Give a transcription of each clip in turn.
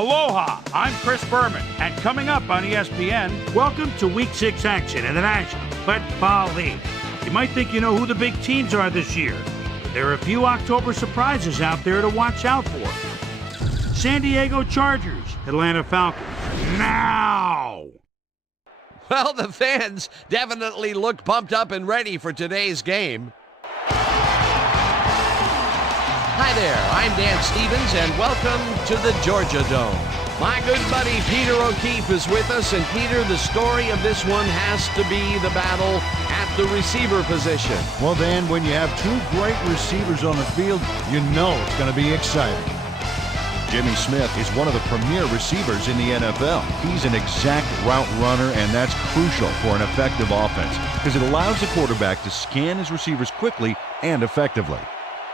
Aloha, I'm Chris Berman, and coming up on ESPN, welcome to Week 6 action in the National Football League. You might think you know who the big teams are this year, but there are a few October surprises out there to watch out for. San Diego Chargers, Atlanta Falcons, now! Well, the fans definitely look pumped up and ready for today's game. Hi there, I'm Dan Stevens, and welcome to the Georgia Dome. My good buddy Peter O'Keefe is with us, and Peter, the story of this one has to be the battle at the receiver position. Well, Dan, when you have two great receivers on the field, you know it's going to be exciting. Jimmy Smith is one of the premier receivers in the NFL. He's an exact route runner, and that's crucial for an effective offense because it allows the quarterback to scan his receivers quickly and effectively.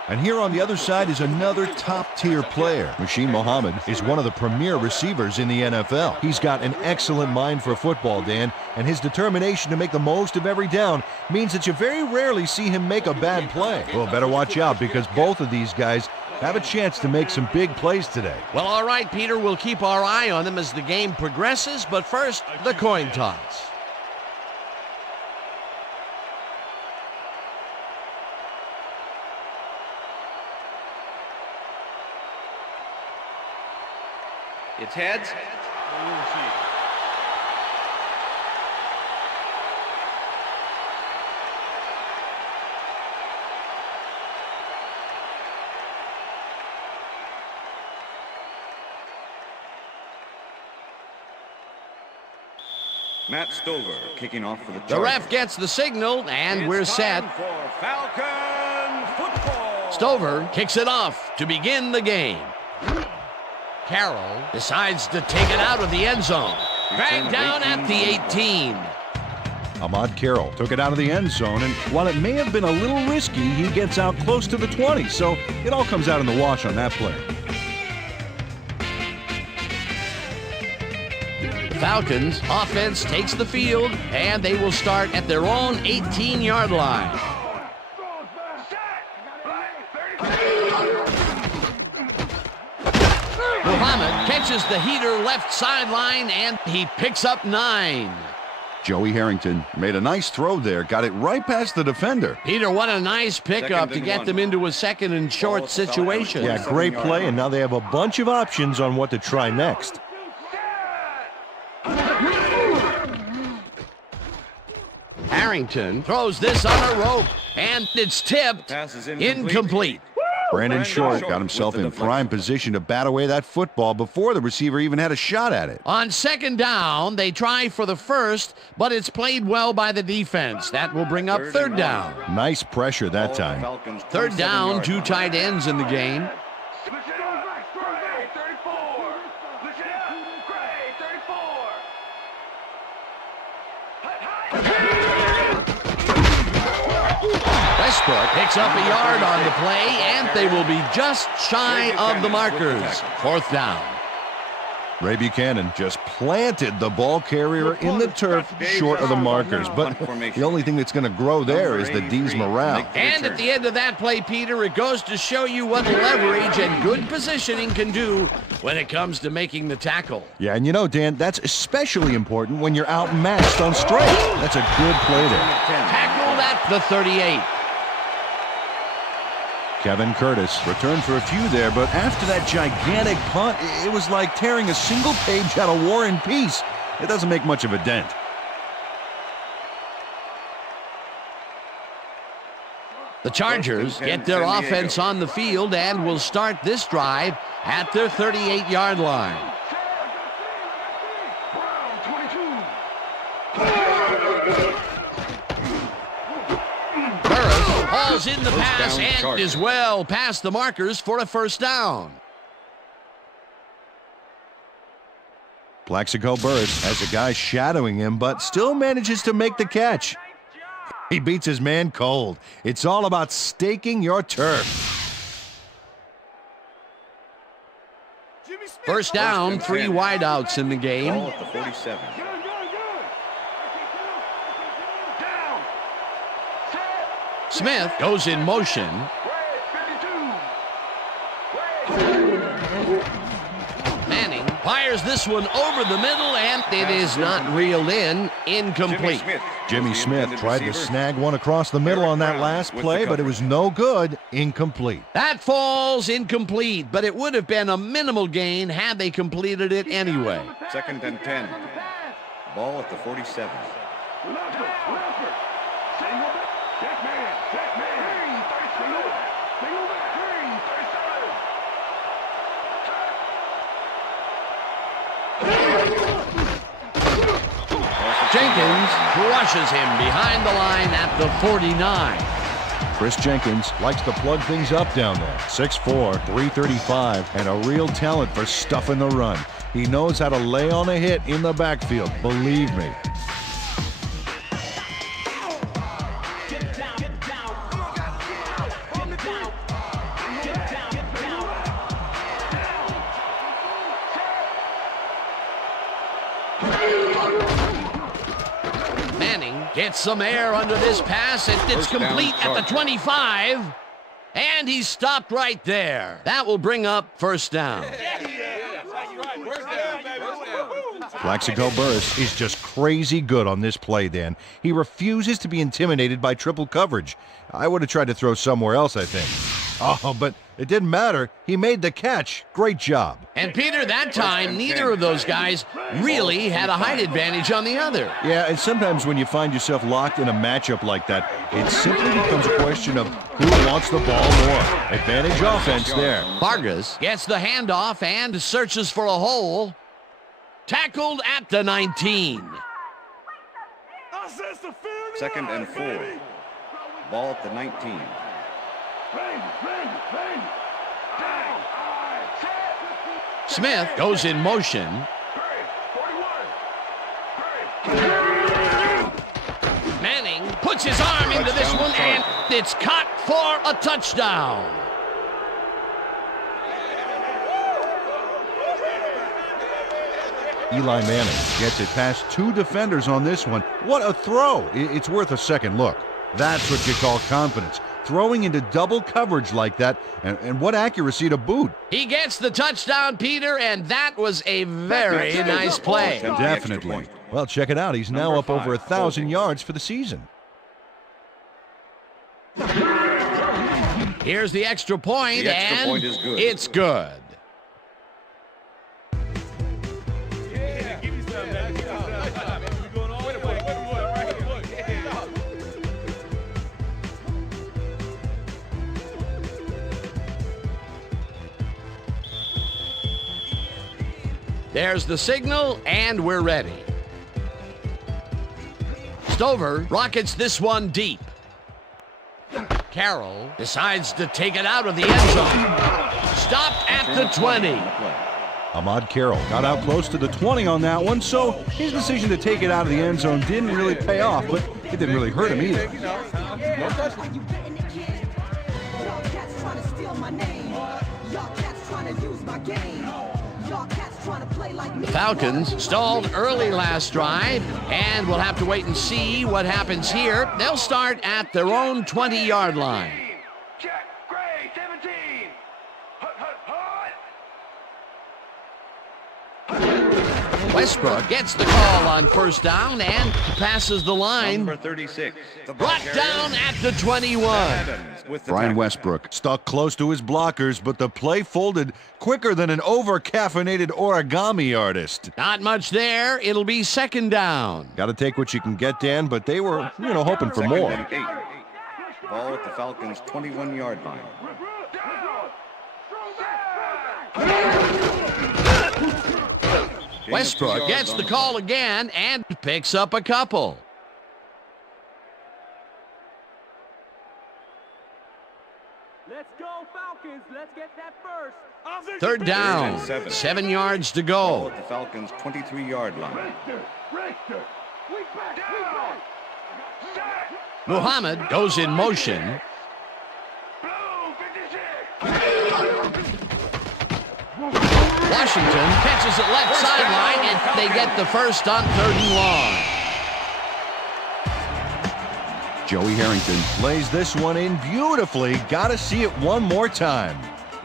And here on the other side is another top-tier player. Rasheed Muhammad is one of the premier receivers in the NFL. He's got an excellent mind for football, Dan, and his determination to make the most of every down means that you very rarely see him make a bad play. Well, better watch out because both of these guys have a chance to make some big plays today. Well, all right, Peter, we'll keep our eye on them as the game progresses, but first, the coin toss. It's heads. Matt Stover kicking off for the Chargers. The ref gets the signal, and we're set. For Falcon football. Stover kicks it off to begin the game. Carroll decides to take it out of the end zone. Dragged down at the 18. Ahmad Carroll took it out of the end zone, and while it may have been a little risky, he gets out close to the 20, so it all comes out in the wash on that play. Falcons offense takes the field, and they will start at their own 18-yard line. Muhammad catches the heater left sideline, and he picks up 9. Joey Harrington made a nice throw there, got it right past the defender. Peter, what a nice pickup to get them into a second and short situation. Yeah, great play, and now they have a bunch of options on what to try next. Harrington throws this on a rope, and it's tipped. Incomplete. Brandon Short got himself in prime position to bat away that football before the receiver even had a shot at it. On second down, they try for the first, but it's played well by the defense. That will bring up third down. Nice pressure that time. Third down, 2 tight ends in the game. Westbrook picks up a yard on the play, and they will be just shy of the markers. Fourth down. Ray Buchanan just planted the ball carrier in the turf short of the markers, but the only thing that's going to grow there is the D's morale. And at the end of that play, Peter, it goes to show you what leverage and good positioning can do when it comes to making the tackle. Yeah, and you know, Dan, that's especially important when you're outmatched on strength. That's a good play there. Tackled at the 38. Kevin Curtis returned for a few there, but after that gigantic punt, it was like tearing a single page out of War and Peace. It doesn't make much of a dent. The Chargers get their offense on the field and will start this drive at their 38-yard line. Hauls in the pass and is well past the markers for a first down. Plaxico Burress has a guy shadowing him, but still manages to make the catch. He beats his man cold. It's all about staking your turf. First down, 3 wideouts in the game. Ball at the 47. Smith goes in motion. Manning Fires this one over the middle, and it is not reeled in. Incomplete. Jimmy Smith tried to snag one across the middle on that last play, but it was no good. Incomplete. That falls incomplete, but it would have been a minimal gain had they completed it anyway. 2nd and 10. Ball at the 47. Jenkins crushes him behind the line at the 49. Chris Jenkins likes to plug things up down there. 6'4", 335, and a real talent for stuffing the run. He knows how to lay on a hit in the backfield, believe me. Gets some air under this pass, and it's complete at the 25. And he's stopped right there. That will bring up first down. Plaxico Burress is just crazy good on this play, Dan. He refuses to be intimidated by triple coverage. I would have tried to throw somewhere else, I think. Oh, but it didn't matter. He made the catch. Great job. And Peter, that time, neither of those guys really had a height advantage on the other. Yeah, and sometimes when you find yourself locked in a matchup like that, it simply becomes a question of who wants the ball more. Advantage offense there. Vargas gets the handoff and searches for a hole. Tackled at the 19. 2nd and 4. Ball at the 19. Smith goes in motion. Manning puts his arm into this one, and it's caught for a touchdown. Eli Manning gets it past two defenders on this one. What a throw. It's worth a second look. That's what you call confidence. Throwing into double coverage like that, and what accuracy to boot. He gets the touchdown, Peter, and that was a very nice play. Definitely. Well, check it out. He's now up over 1,000 yards for the season. Here's the extra point, The extra and point is good. It's good. There's the signal, and we're ready. Stover rockets this one deep. Carroll decides to take it out of the end zone. Stopped at the 20. Ahmad Carroll got out close to the 20 on that one, so his decision to take it out of the end zone didn't really pay off, but it didn't really hurt him either. The Falcons stalled early last drive, and we'll have to wait and see what happens here. They'll start at their own 20-yard line. Westbrook gets the call on first down and passes the line. Number 36. Brought down at the 21. Brian Westbrook stuck close to his blockers, but the play folded quicker than an over-caffeinated origami artist. Not much there. It'll be second down. Got to take what you can get, Dan, but they were, hoping for more. 2nd and 8. Ball at the Falcons' 21-yard line. Westbrook gets the call again and picks up a couple. Let's go, Falcons. Let's get that first. Third down. 7 yards to Ball go. at the Falcons' 23-yard line. Muhammad goes in motion. Washington catches it left sideline, and they get the first on 3rd and long. Joey Harrington lays this one in beautifully. Got to see it one more time.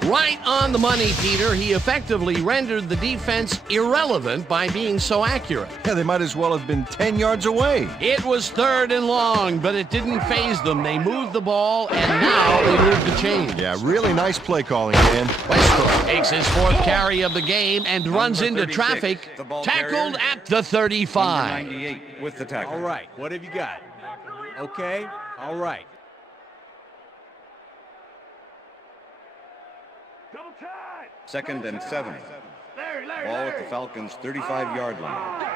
Right on the money, Peter. He effectively rendered the defense irrelevant by being so accurate. Yeah, they might as well have been 10 yards away. It was 3rd and long, but it didn't faze them. They moved the ball, and now they moved the chains. Yeah, really nice play calling, Dan. Westbrook takes his 4th carry of the game and runs into 36, traffic. the ball Tackled carrier. at the 35. 98 with the tackle. All right, what have you got? Okay, all right. Second and 7. Ball at the Falcons' 35-yard line.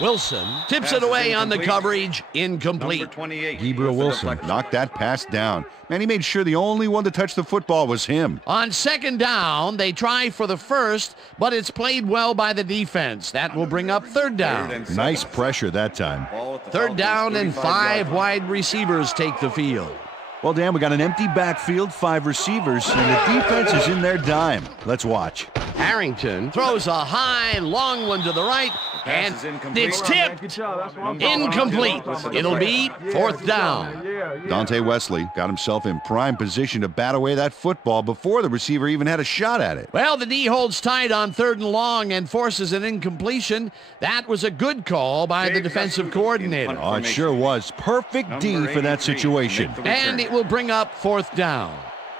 Wilson tips it away on the coverage. Incomplete. Number 28. Gabriel with the Wilson deflection. knocked that pass down. Man, he made sure the only one to touch the football was him. On 2nd down, they try for the 1st, but it's played well by the defense. That will bring up 3rd down. 3rd and 7. Nice pressure that time. Ball at the 3rd Falcons' down and 5 35-yard line. wide receivers take the field. Well, Dan, we got an empty backfield, 5 receivers, and the defense is in their dime. Let's watch. Harrington throws a high, long one to the right, and Pass is incomplete. it's tipped. Incomplete. It'll be 4th down. Dante Wesley got himself in prime position to bat away that football before the receiver even had a shot at it. Well, the D holds tight on 3rd and long and forces an incompletion. That was a good call by the defensive coordinator. Oh, it sure was. Perfect D for that situation. And it will bring up 4th down.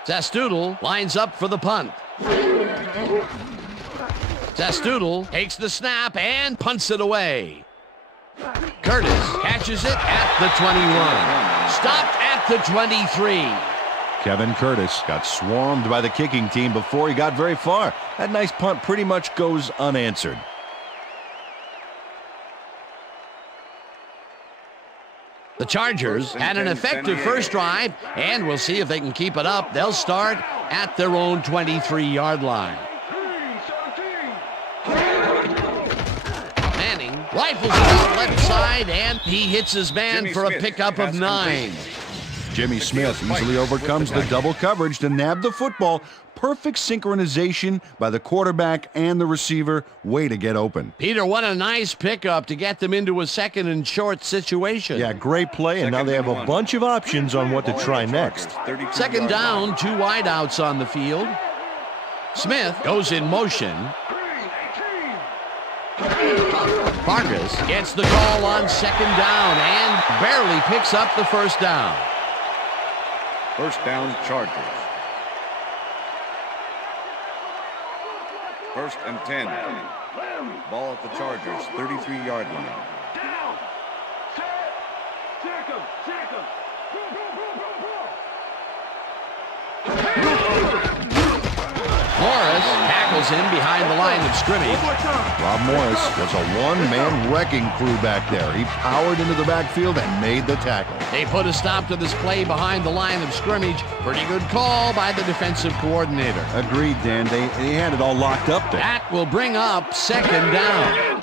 Zastoodle lines up for the punt. Zastoodle takes the snap and punts it away. Curtis catches it at the 21. Stopped at the 23. Kevin Curtis got swarmed by the kicking team before he got very far. That nice punt pretty much goes unanswered. The Chargers had an effective first drive, and we'll see if they can keep it up. They'll start at their own 23-yard line. Manning rifles it out left side, and he hits his man for a pickup of 9. Jimmy Smith easily overcomes the double coverage to nab the football. Perfect synchronization by the quarterback and the receiver. Way to get open. Peter, what a nice pickup to get them into a 2nd and short situation. Yeah, great play, and now they have a bunch of options on what to try next. 2nd down, 2 wideouts on the field. Smith goes in motion. Vargas gets the call on 2nd down and barely picks up the 1st down. First down, Chargers. 1st and 10. Ball at the Chargers' 33-yard line. Morris tackles him behind the line of scrimmage. Rob Morris was a one-man wrecking crew back there. He powered into the backfield and made the tackle. They put a stop to this play behind the line of scrimmage. Pretty good call by the defensive coordinator. Agreed, Dan. They had it all locked up there. That will bring up 2nd down.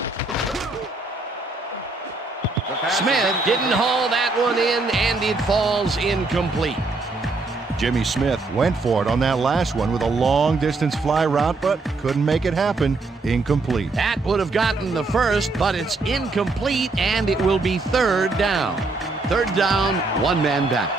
Smith didn't haul that one in, and it falls incomplete. Jimmy Smith went for it on that last one with a long-distance fly route, but couldn't make it happen. Incomplete. That would have gotten the 1st, but it's incomplete, and it will be 3rd down. 3rd down, 1 man back.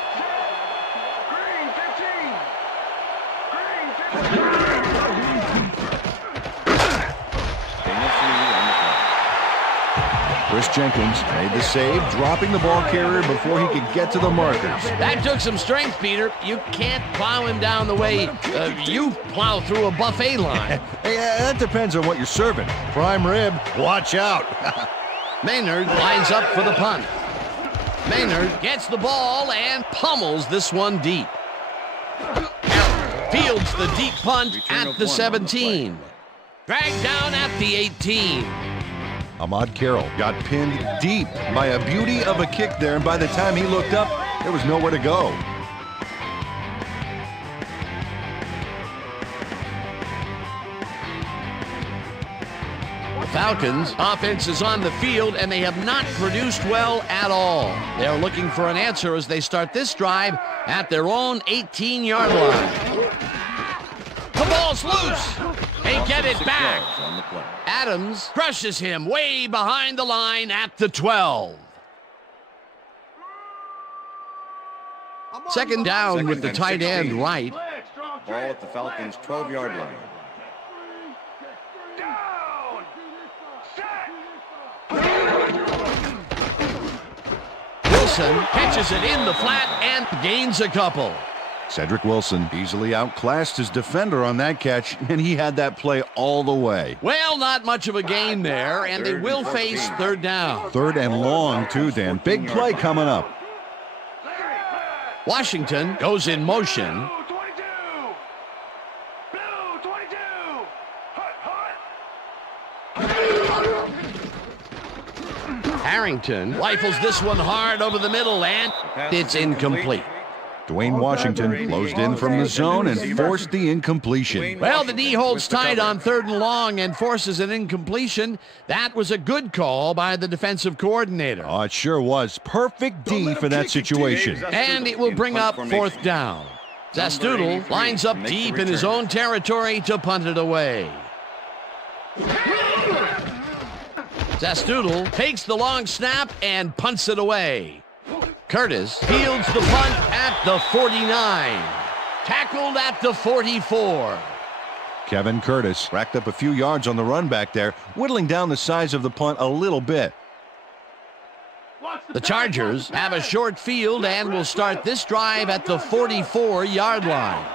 Chris Jenkins made the save, dropping the ball carrier before he could get to the markers. That took some strength, Peter. You can't plow him down the way you plow through a buffet line. Hey, that depends on what you're serving. Prime rib, watch out. Maynard lines up for the punt. Maynard gets the ball and pummels this one deep. Fields the deep punt at the 17. Dragged down at the 18. Ahmad Carroll got pinned deep by a beauty of a kick there, and by the time he looked up, there was nowhere to go. The Falcons' offense is on the field, and they have not produced well at all. They're looking for an answer as they start this drive at their own 18-yard line. The ball's loose. They Loss get of it 6 back. yards on the play. Adams crushes him way behind the line at the 12. Second down with the and tight end 16. right. Ball at the Falcons' 12-yard line. Wilson catches it in the flat and gains a couple. Cedric Wilson easily outclassed his defender on that catch, and he had that play all the way. Well, not much of a gain there, and they will face third down. Third and long, too, Dan. Big play coming up. Washington goes in motion. Harrington rifles this one hard over the middle, and it's incomplete. Dwayne Washington closed in from the zone and forced the incompletion. Well, the D holds tight on third and long and forces an incompletion. That was a good call by the defensive coordinator. Oh, it sure was. Perfect D for that situation. And it will bring up fourth down. Zastoodle lines up deep in his own territory to punt it away. Zastoodle takes the long snap and punts it away. Curtis fields the punt at the 49. Tackled at the 44. Kevin Curtis racked up a few yards on the run back there, whittling down the size of the punt a little bit. The Chargers have a short field and will start this drive at the 44-yard line.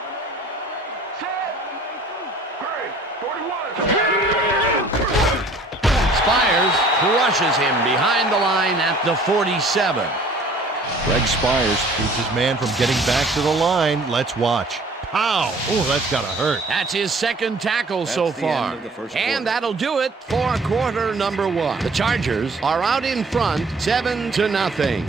Spires crushes him behind the line at the 47. Greg Spires keeps his man from getting back to the line. Let's watch. Pow! Oh, that's gotta hurt. That's his second tackle so the far. end of the first And quarter. that'll do it for quarter number 1. The Chargers are out in front, 7-0.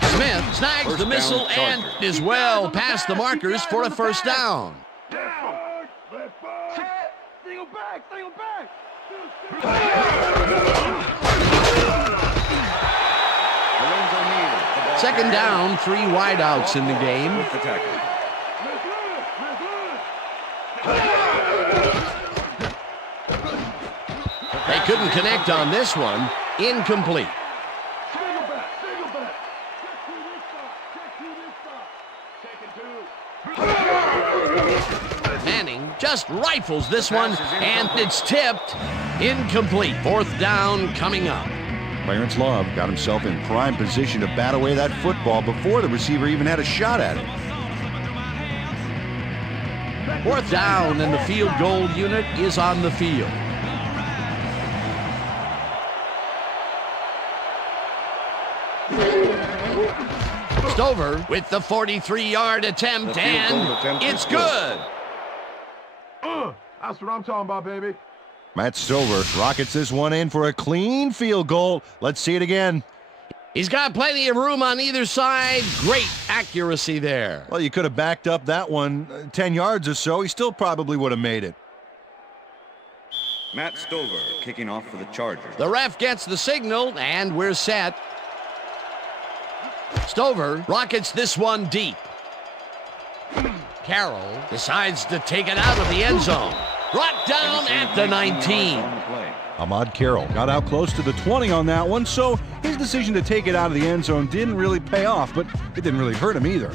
Smith snags First the missile down, and Chargers. is well past the markers for a first down. Second down, 3 wideouts in the game. The tackle. They couldn't connect on this one. Incomplete. Manning just rifles this one, and it's tipped. Incomplete. Fourth down coming up. Clarence Love got himself in prime position to bat away that football before the receiver even had a shot at it. Fourth down, and the field goal unit is on the field. Stover with the 43-yard attempt, The field goal and attempt it's is good. good. That's what I'm talking about, baby. Matt Stover rockets this one in for a clean field goal. Let's see it again. He's got plenty of room on either side. Great accuracy there. Well, you could have backed up that one 10 yards or so. He still probably would have made it. Matt Stover kicking off for the Chargers. The ref gets the signal, and we're set. Stover rockets this one deep. Carroll decides to take it out of the end zone. Brought down at the 19. Ahmad Carroll got out close to the 20 on that one, so his decision to take it out of the end zone didn't really pay off, but it didn't really hurt him either.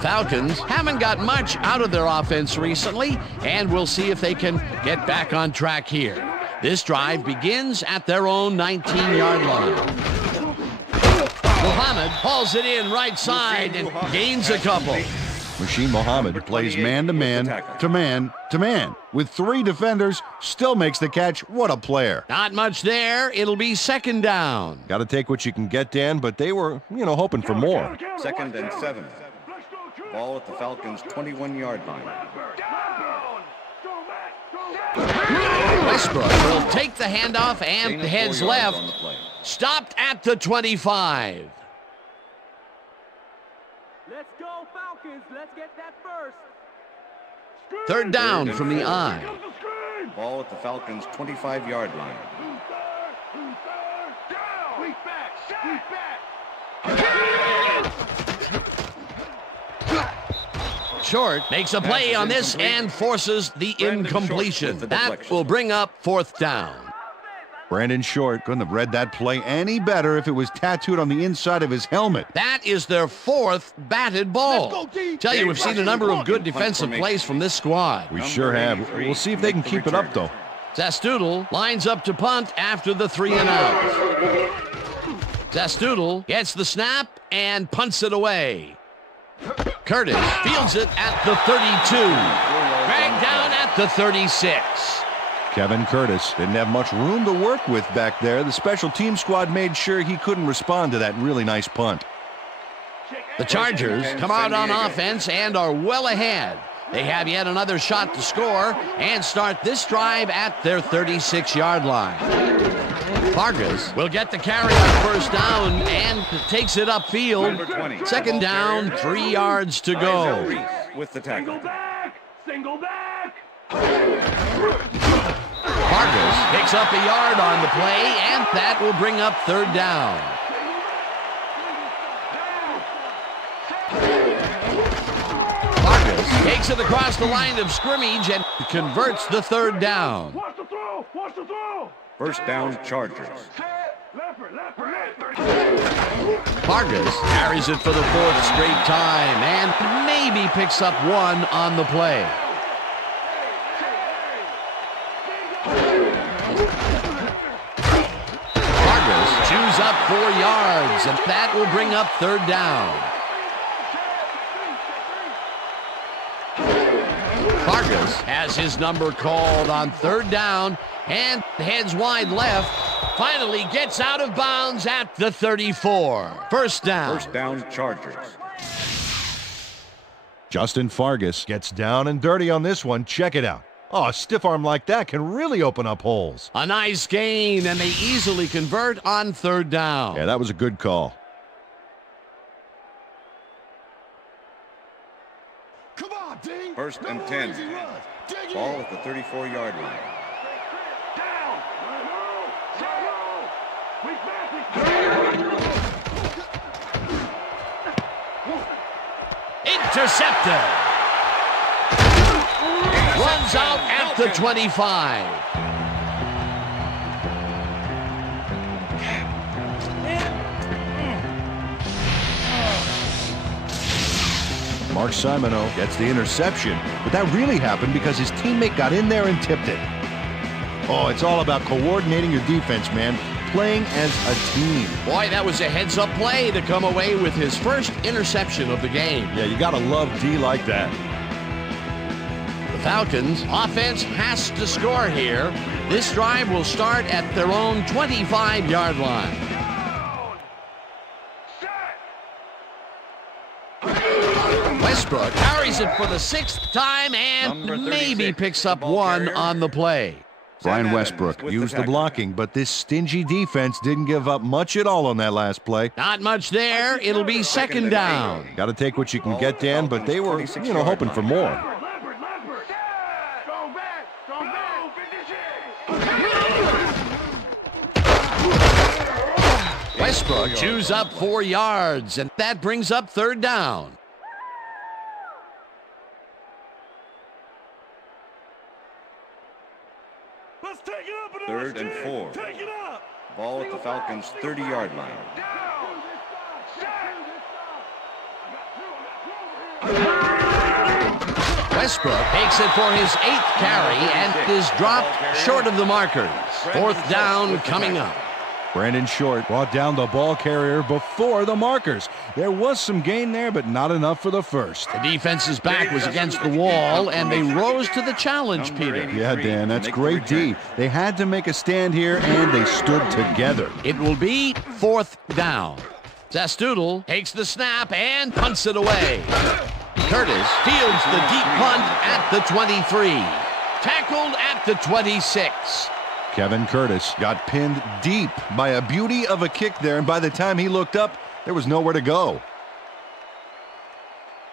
Falcons haven't got much out of their offense recently, and we'll see if they can get back on track here. This drive begins at their own 19-yard line. Muhammad hauls it in right side and gains a couple. Machine Muhammad plays man-to-man to man-to-man. With 3 defenders, still makes the catch. What a player. Not much there. It'll be second down. Got to take what you can get, Dan, but they were, hoping for more. 2nd and 7. Ball at the Falcons' 21-yard line. Westbrook will take the handoff and Gain of 4 heads yards left. on the play. Stopped at the 25. Let's go, Falcons. Let's get that first. Third down from the I. Ball at the Falcons' 25-yard line. Short makes a play on this and forces the incompletion. That will bring up fourth down. Brandon Short couldn't have read that play any better if it was tattooed on the inside of his helmet. That is their fourth batted ball. Tell you, we've seen a number of good defensive plays from this squad. We sure have. We'll see if they can keep it up, though. Zastoodle lines up to punt after the 3 and out. Zastoodle gets the snap and punts it away. Curtis fields it at the 32. Dragged down at the 36. Kevin Curtis didn't have much room to work with back there. The special team squad made sure he couldn't respond to that really nice punt. The Chargers come out on offense and are well ahead. They have yet another shot to score and start this drive at their 36-yard line. Vargas will get the carry on first down and takes it upfield. Second down, 3 yards to go. With the tackle. Single back. Vargas picks up a yard on the play, and that will bring up third down. Vargas takes it across the line of scrimmage and converts the third down. Watch the throw. Watch the throw. First down, Chargers. Vargas carries it for the fourth straight time and maybe picks up one on the play. Vargas chews up 4 yards, and that will bring up third down. Vargas has his number called on third down and heads wide left. Finally gets out of bounds at the 34. First down. First down, Chargers. Justin Vargas gets down and dirty on this one. Check it out. Oh, a stiff arm like that can really open up holes. A nice gain, and they easily convert on third down. Yeah, that was a good call. Come on, Ding. First and 10. Ball at the 34-yard line. Intercepted. Runs out at the 25. Mark Simoneau gets the interception, but that really happened because his teammate got in there and tipped it. Oh, it's all about coordinating your defense, man. Playing as a team. Boy, that was a heads-up play to come away with his first interception of the game. Yeah, you gotta love D like that. The Falcons offense has to score here. This drive will start at their own 25-yard line. Westbrook carries it for the 6th time and maybe picks up one on the play. Brian Westbrook used the blocking, but this stingy defense didn't give up much at all on that last play. Not much there. It'll be second down. Got to take what you can get, Dan, but they were, hoping for more. Westbrook chews up 4 yards, and that brings up third down. Third and 4. Ball at the Falcons' 30-yard line. Westbrook takes it for his 8th carry and is dropped short of the markers. Fourth down coming up. Brandon Short brought down the ball carrier before the markers. There was some gain there, but not enough for the first. The defense's back was against the wall, and they rose to the challenge, Peter. Yeah, Dan, that's great D. They had to make a stand here, and they stood together. It will be fourth down. Zastoodle takes the snap and punts it away. Curtis fields the deep punt at the 23. Tackled at the 26. Kevin Curtis got pinned deep by a beauty of a kick there, and by the time he looked up, there was nowhere to go.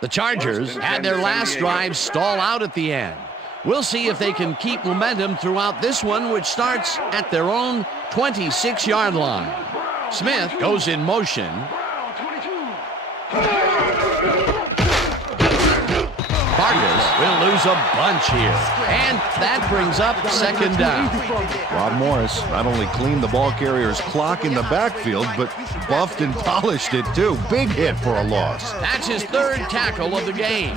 The Chargers had their last drive stall out at the end. We'll see if they can keep momentum throughout this one, which starts at their own 26-yard line. Smith goes in motion. Vargas will lose a bunch here. And that brings up second down. Rob Morris not only cleaned the ball carrier's clock in the backfield, but buffed and polished it too. Big hit for a loss. That's his third tackle of the game.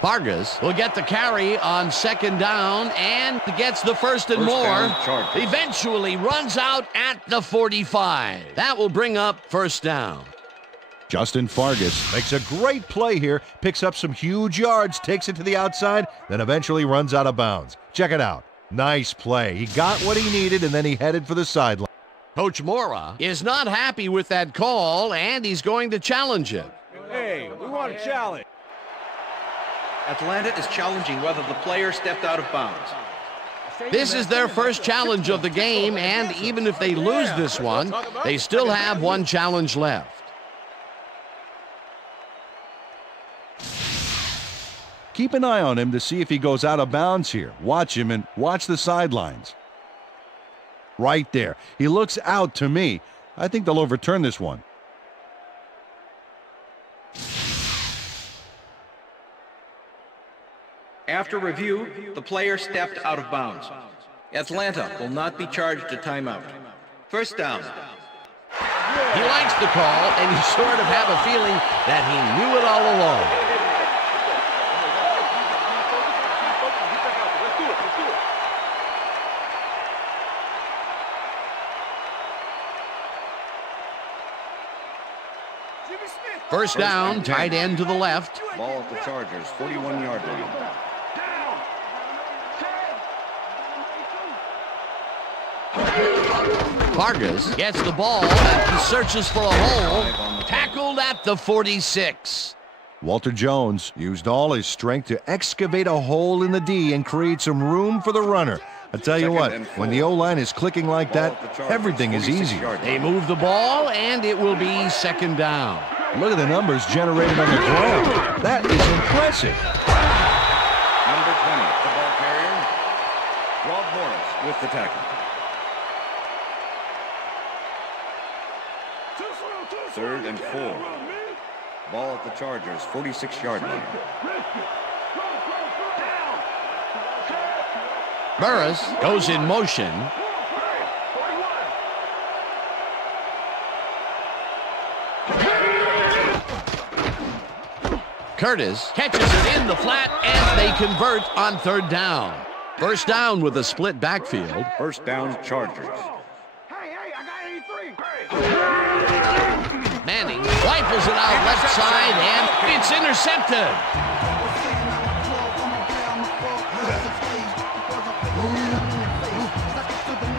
Vargas will get the carry on second down and gets the first and more. Eventually runs out at the 45. That will bring up first down. Justin Vargas makes a great play here, picks up some huge yards, takes it to the outside, then eventually runs out of bounds. Check it out. Nice play. He got what he needed, and then he headed for the sideline. Coach Mora is not happy with that call, and he's going to challenge it. Hey, we want a challenge. Atlanta is challenging whether the player stepped out of bounds. This is their first challenge of the game, and even if they lose this one, they still have one challenge left. Keep an eye on him to see if he goes out of bounds here. Watch him and watch the sidelines. Right there. He looks out to me. I think they'll overturn this one. After review, the player stepped out of bounds. Atlanta will not be charged a timeout. First down. He likes the call, and you sort of have a feeling that he knew it all along. First down, tight end to the left. Ball at the Chargers, 41-yard line. Vargas gets the ball and he searches for a hole. Tackled at the 46. Walter Jones used all his strength to excavate a hole in the D and create some room for the runner. I tell you what, when the O-line is clicking like that, everything is easy. They move the ball, and it will be second down. Look at the numbers generated on the ground. That is impressive. Number 20, the ball carrier, Rob Morris with the tackle. Third and 4. Ball at the Chargers, 46-yard line. Burris goes in motion. Curtis catches it in the flat, and they convert on third down. First down with a split backfield. First down, Chargers. Manning rifles it out left side, and it's intercepted.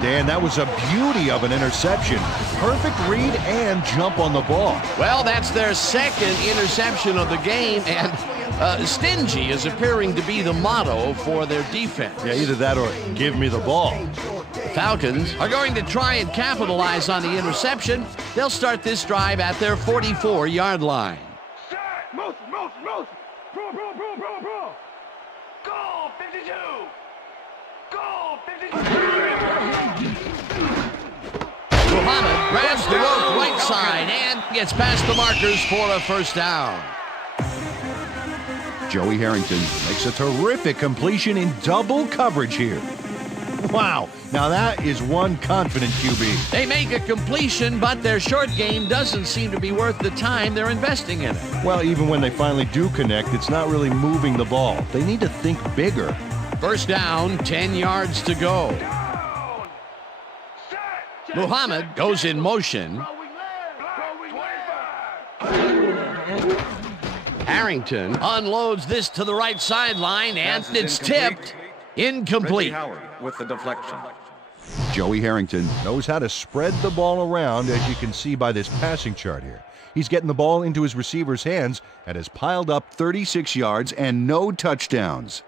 Dan, that was a beauty of an interception. Perfect read and jump on the ball. Well, that's their second interception of the game, and stingy is appearing to be the motto for their defense. Yeah, either that or give me the ball. Falcons are going to try and capitalize on the interception. They'll start this drive at their 44-yard line. Goal 52! Goal 52! Muhammad grabs the rope right side and gets past the markers for a first down. Joey Harrington makes a terrific completion in double coverage here. Wow, now that is one confident QB. They make a completion, but their short game doesn't seem to be worth the time they're investing in it. Well, even when they finally do connect, it's not really moving the ball. They need to think bigger. First down, 10 yards to go. Muhammad goes in motion. Harrington unloads this to the right sideline, and it's tipped. Incomplete. Howard with the deflection. Joey Harrington knows how to spread the ball around, as you can see by this passing chart here. He's getting the ball into his receiver's hands and has piled up 36 yards and no touchdowns.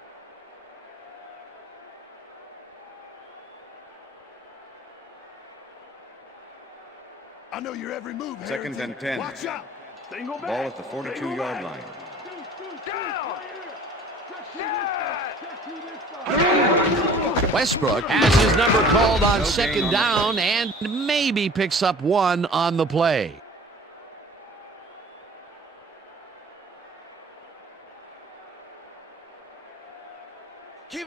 I know your every move. Second and 10. Watch out. Ball at the 42-yard line. Westbrook has his number called on second down and maybe picks up one on the play.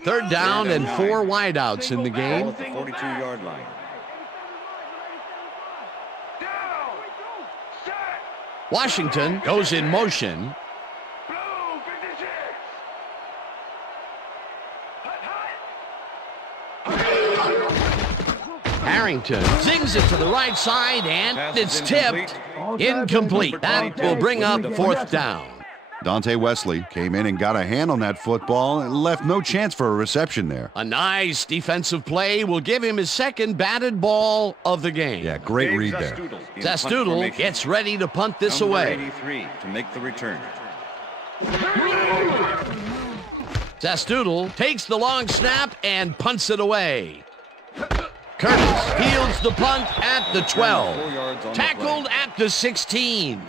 Third down and 4 wideouts in the Ball game. at the 42-yard line. Washington goes in motion. Harrington zings it to the right side, and it's tipped. Incomplete. That will bring up fourth down. Dante Wesley came in and got a hand on that football and left no chance for a reception there. A nice defensive play will give him his second batted ball of the game. Yeah, great read there. Zastoodle gets ready to punt this Number away. 83 to make the return. Zastoodle takes the long snap and punts it away. Curtis fields the punt at the 12. Tackled at the 16.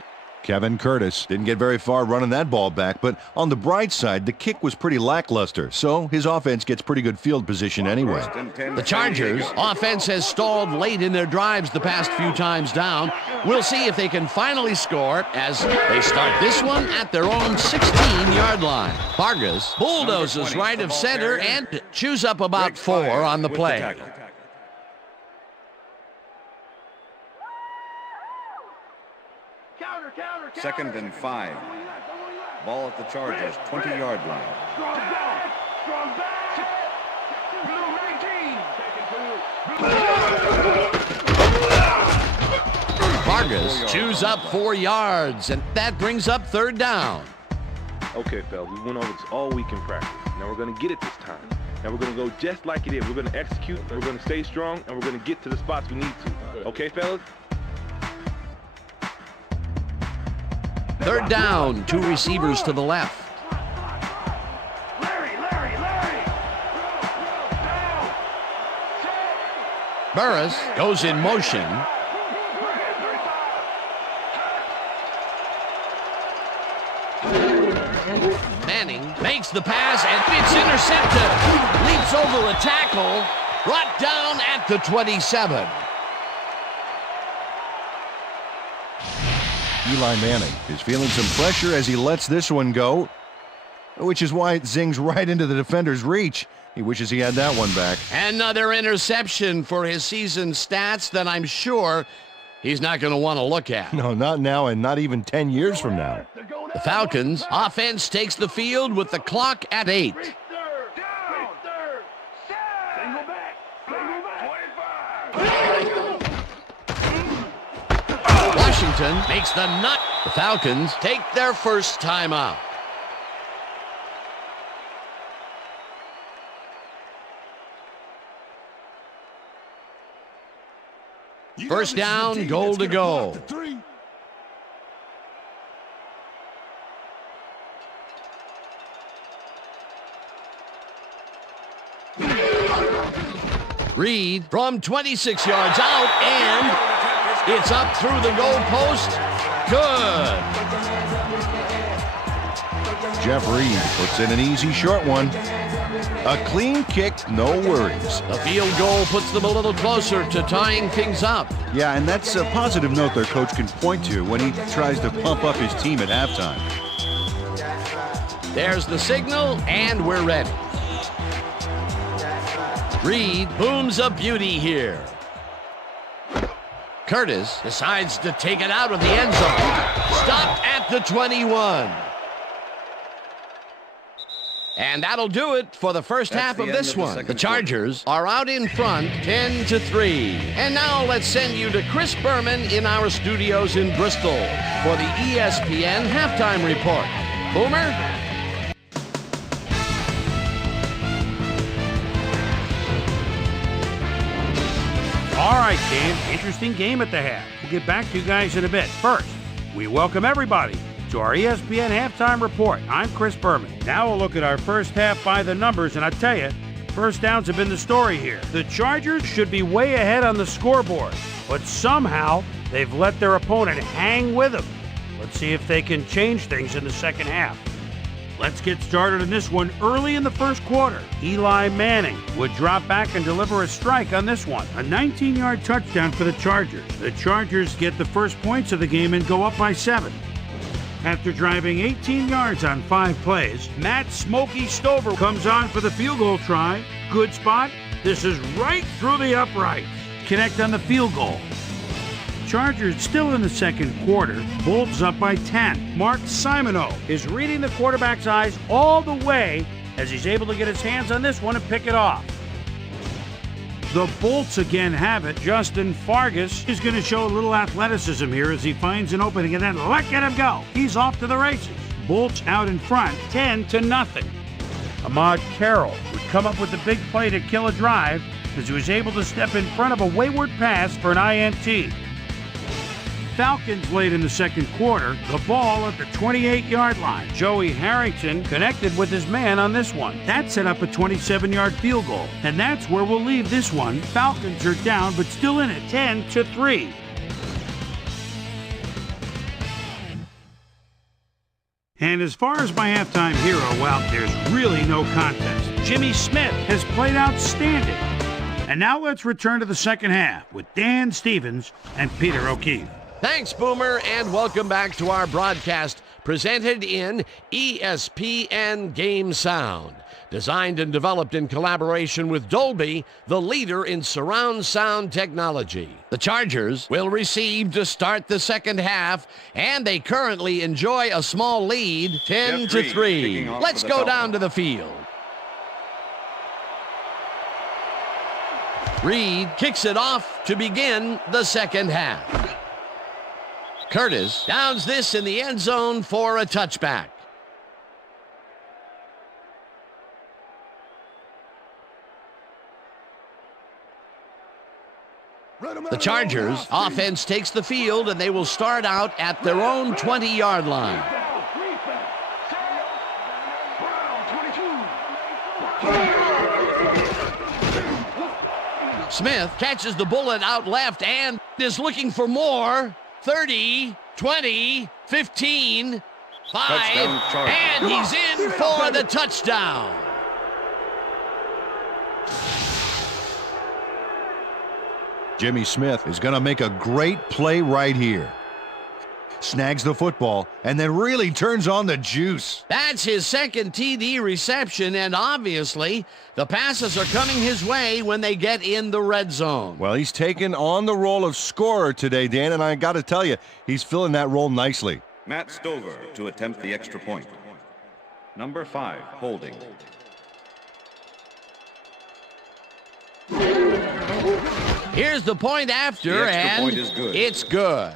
Kevin Curtis didn't get very far running that ball back, but on the bright side, the kick was pretty lackluster, so his offense gets pretty good field position anyway. The Chargers' offense has stalled late in their drives the past few times down. We'll see if they can finally score as they start this one at their own 16-yard line. Vargas bulldozes right of center and chews up about 4 on the play. Second and 5. Ball at the Chargers' 20-yard line. Vargas chews up 4 yards, and that brings up third down. Okay, fellas, we went over this all week in practice. Now we're going to get it this time. Now we're going to go just like it is. We're going to execute, we're going to stay strong, and we're going to get to the spots we need to. Okay, fellas? Third down, 2 receivers to the left. Burris goes in motion. Manning makes the pass, and it's intercepted. Leaps over a tackle, brought down at the 27. Eli Manning is feeling some pressure as he lets this one go, which is why it zings right into the defender's reach. He wishes he had that one back. Another interception for his season stats that I'm sure he's not going to want to look at. No, not now, and not even 10 years from now. The Falcons' offense takes the field with the clock at 8. Washington makes the nut. The Falcons take their first timeout. First down, goal to go. Reed from 26 yards out, and it's up through the goal post. Good. Jeff Reed puts in an easy short one. A clean kick, no worries. The field goal puts them a little closer to tying things up. Yeah, and that's a positive note their coach can point to when he tries to pump up his team at halftime. There's the signal, and we're ready. Reed booms a beauty here. Curtis decides to take it out of the end zone. Stopped at the 21. And that'll do it for the first half of this one. The Chargers are out in front 10-3. And now let's send you to Chris Berman in our studios in Bristol for the ESPN Halftime Report. Boomer? All right, Dan, interesting game at the half. We'll get back to you guys in a bit. First, We welcome everybody to our ESPN Halftime Report. I'm Chris Berman. Now we'll look at our first half by the numbers, and I tell you, first downs have been the story here. The Chargers should be way ahead on the scoreboard, but somehow they've let their opponent hang with them. Let's see if they can change things in the second half. Let's get started in this one early in the first quarter. Eli Manning would drop back and deliver a strike on this one. A 19-yard touchdown for the Chargers. The Chargers get the first points of the game and go up by 7. After driving 18 yards on 5 plays, Matt Smokey Stover comes on for the field goal try. Good spot. This is right through the uprights. Connect on the field goal. Chargers still in the second quarter. Bolts up by 10. Mark Simoneau is reading the quarterback's eyes all the way as he's able to get his hands on this one and pick it off. The Bolts again have it. Justin Fargas is going to show a little athleticism here as he finds an opening and then look at him go. He's off to the races. Bolts out in front, 10-0. Ahmad Carroll would come up with the big play to kill a drive as he was able to step in front of a wayward pass for an INT. Falcons late in the second quarter, the ball at the 28-yard line. Joey Harrington connected with his man on this one. That set up a 27-yard field goal, and that's where we'll leave this one. Falcons are down, but still in it, 10-3. And as far as my halftime hero, well, there's really no contest. Jimmy Smith has played outstanding. And now let's return to the second half with Dan Stevens and Peter O'Keefe. Thanks, Boomer, and welcome back to our broadcast presented in ESPN Game Sound. Designed and developed in collaboration with Dolby, the leader in surround sound technology. The Chargers will receive to start the second half, and they currently enjoy a small lead, 10-3. Let's go down to the field. Reed kicks it off to begin the second half. Curtis downs this in the end zone for a touchback. The Chargers offense takes the field, and they will start out at their own 20-yard line. Smith catches the bullet out left and is looking for more. 30, 20, 15, 5, and he's in for the touchdown. Jimmy Smith is going to make a great play right here. Snags the football and then really turns on the juice. That's his second TD reception, and obviously the passes are coming his way when they get in the red zone. Well, he's taken on the role of scorer today, Dan, and I got to tell you, he's filling that role nicely. Matt Stover to attempt the extra point. Number 5, holding. Here's the point after, The extra and point is good. It's good.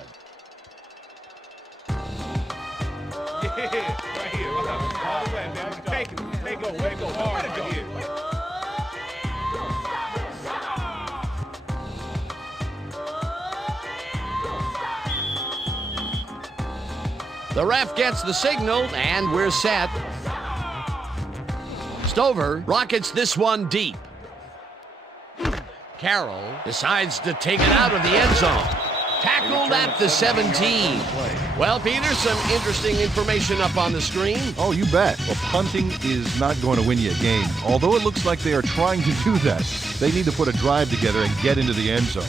The ref gets the signal, and we're set. Stover rockets this one deep. Carroll decides to take it out of the end zone. Tackled at the 17. Well, Peter, some interesting information up on the screen. Oh, you bet. Well, punting is not going to win you a game. Although it looks like they are trying to do that, they need to put a drive together and get into the end zone.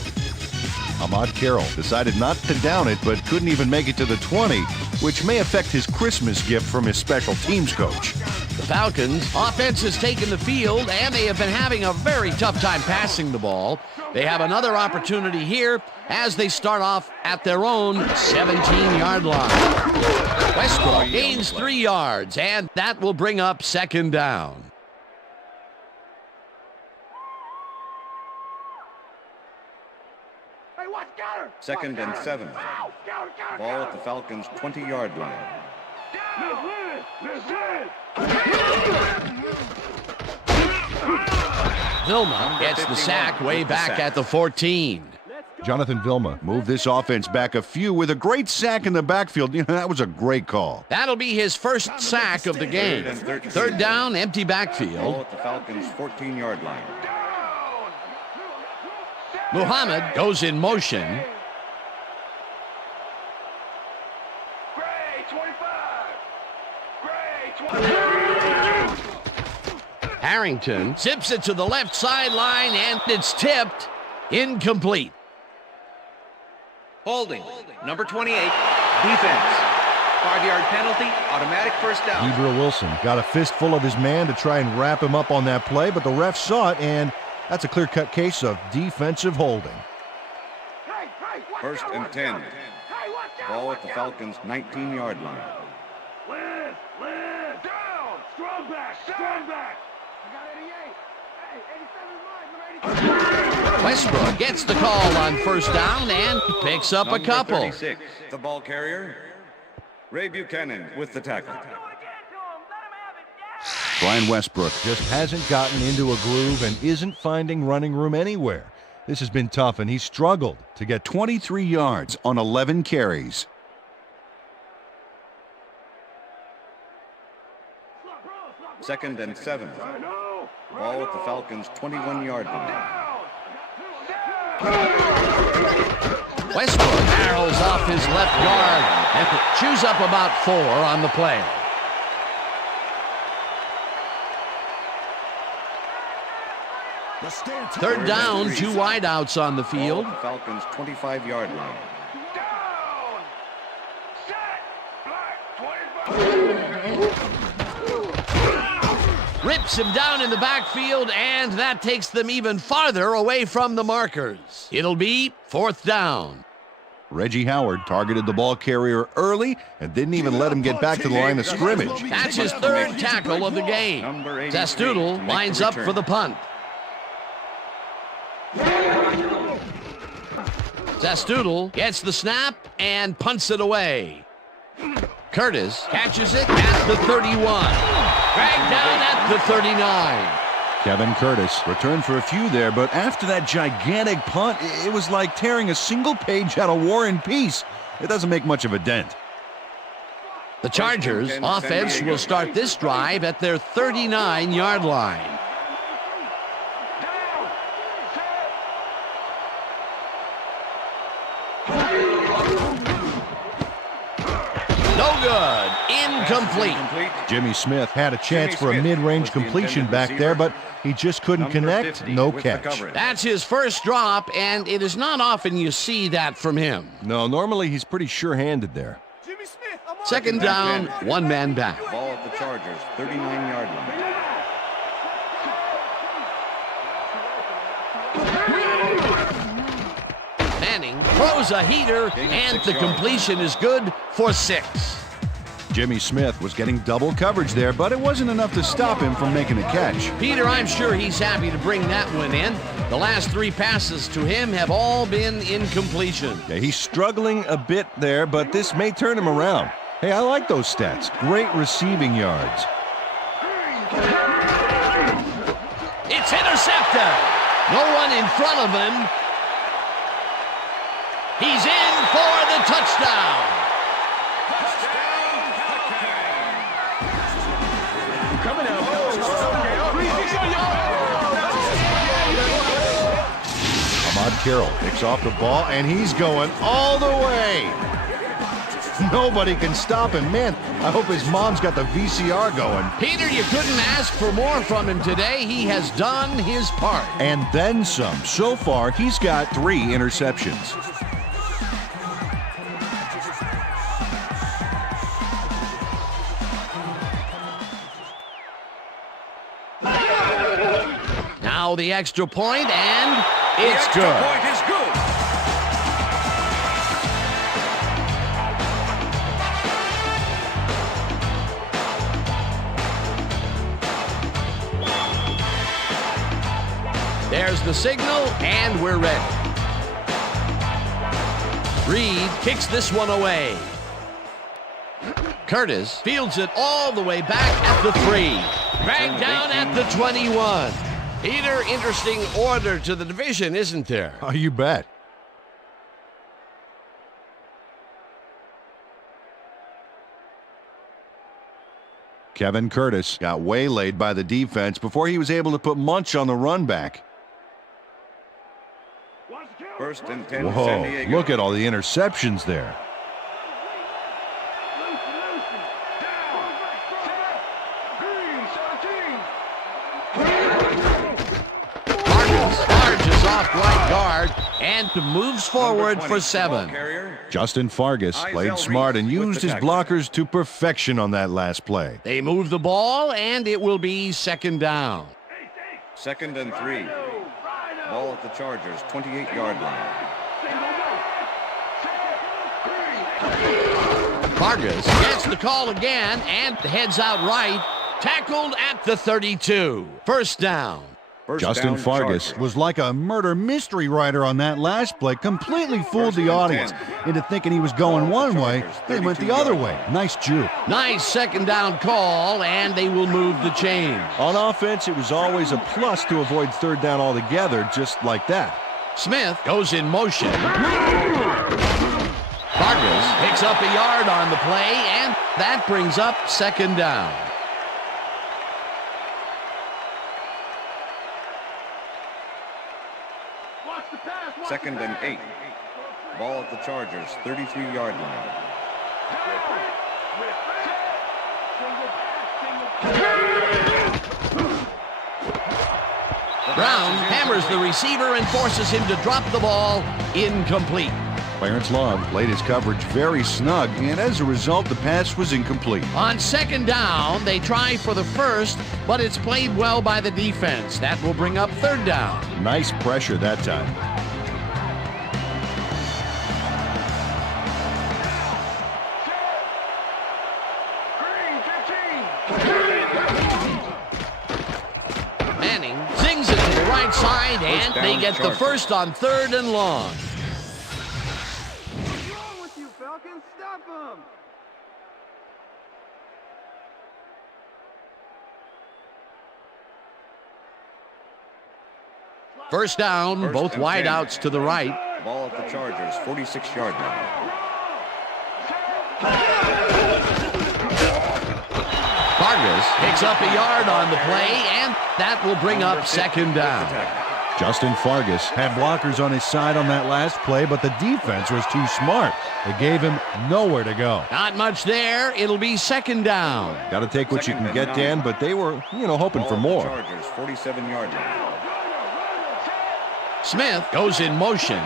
Ahmad Carroll decided not to down it, but couldn't even make it to the 20, which may affect his Christmas gift from his special teams coach. The Falcons offense has taken the field, and they have been having a very tough time passing the ball. They have another opportunity here as they start off at their own 17-yard line. Westbrook gains 3 yards, and that will bring up second down. Second and 7. Ball at the Falcons' 20-yard line. Vilma gets the sack way back at the 14. Jonathan Vilma moved this offense back a few with a great sack in the backfield. That was a great call. That'll be his first sack of the game. Third down, empty backfield. Ball at the Falcons' 14-yard line. Muhammad goes in motion. Harrington zips it to the left sideline, and it's tipped. Incomplete. Holding. Number 28. Defense. 5-yard penalty. Automatic first down. Gabriel Wilson got a fistful of his man to try and wrap him up on that play, but the ref saw it, and that's a clear-cut case of defensive holding. First and 10. Ball at the Falcons' 19-yard line. Live! Down! Strong back! Strong back! I got 88. Hey, 87 is mine. Westbrook gets the call on first down and picks up a Number couple. 36, the ball carrier. Ray Buchanan with the tackle. Brian Westbrook just hasn't gotten into a groove and isn't finding running room anywhere. This has been tough, and he's struggled to get 23 yards on 11 carries. Second and 7. Ball at the Falcons' 21-yard line. Westbrook barrels off his left guard and chews up about 4 on the play. Third down, 2 wideouts on the field. Ball at the Falcons' 25-yard line. Rips him down in the backfield, and that takes them even farther away from the markers. It'll be 4th down. Reggie Howard targeted the ball carrier early and didn't even let him get back to the line of scrimmage. That's his 3rd tackle of the game. Testudo lines up for the punt. Testudo gets the snap and punts it away. Curtis catches it at the 31. Dragged down at the 39. Kevin Curtis returned for a few there, but after that gigantic punt, it was like tearing a single page out of War and Peace. It doesn't make much of a dent. The Chargers offense will start this drive at their 39-yard line. No good. Incomplete. Jimmy Smith had a chance for a mid-range completion back there, but he just couldn't connect. No catch. That's his first drop, and it is not often you see that from him. No, normally he's pretty sure-handed there. Second down, 1 man back. Ball at the Chargers' 39-yard line. Manning throws a heater, and the completion is good for 6. Jimmy Smith was getting double coverage there, but it wasn't enough to stop him from making a catch. Peter, I'm sure he's happy to bring that one in. The last 3 passes to him have all been incompletion. Yeah, he's struggling a bit there, but this may turn him around. Hey, I like those stats. Great receiving yards. It's intercepted. No one in front of him. He's in for the touchdown. Ahmad Carroll picks off the ball, and he's going all the way. Nobody can stop him. Man, I hope his mom's got the VCR going. Peter, you couldn't ask for more from him today. He has done his part. And then some. So far, he's got 3 interceptions. Now the extra point, and it's The good. extra point is good. There's the signal, and we're ready. Reed kicks this one away. Curtis fields it all the way back at the 3. Dragged down at the 21. Peter, interesting order to the division, isn't there? Oh, you bet. Kevin Curtis got waylaid by the defense before he was able to put Munch on the run back. First and 10, San Whoa, Diego. look at all the interceptions there. Charges off right guard and moves forward for 7. Justin Fargas played smart and used his blockers to perfection on that last play. They move the ball, and it will be 2nd down. Second and 3. Ball at the Chargers, 28-yard line. Fargas gets the call again and heads out right. Tackled at the 32. 1st down. Justin Fargas was like a murder mystery writer on that last play. Completely fooled the audience into thinking he was going one way. They went the other way. Nice juke. Nice 2nd down call, and they will move the chains. On offense, it was always a plus to avoid 3rd down altogether, just like that. Smith goes in motion. Fargas picks up a yard on the play, and that brings up 2nd down. Second and 8. Ball at the Chargers, 33-yard line. Brown hammers the receiver and forces him to drop the ball. Incomplete. Clarence Long played his coverage very snug, and as a result, the pass was incomplete. On 2nd down, they try for the 1st, but it's played well by the defense. That will bring up 3rd down. Nice pressure that time. Manning zings it to the right side, and they get the 1st on 3rd and long. What's wrong with you, Falcons? Stop him! 1st down, both wideouts to the right. Ball at the Chargers, 46-yard line. Fargas picks up a yard on the play, and that will bring up 2nd down. Justin Fargas had blockers on his side on that last play, but the defense was too smart. They gave him nowhere to go. Not much there. It'll be 2nd down. Got to take what you can get, Dan, but they were, hoping for more. Chargers, 47-yard line. Smith goes in motion.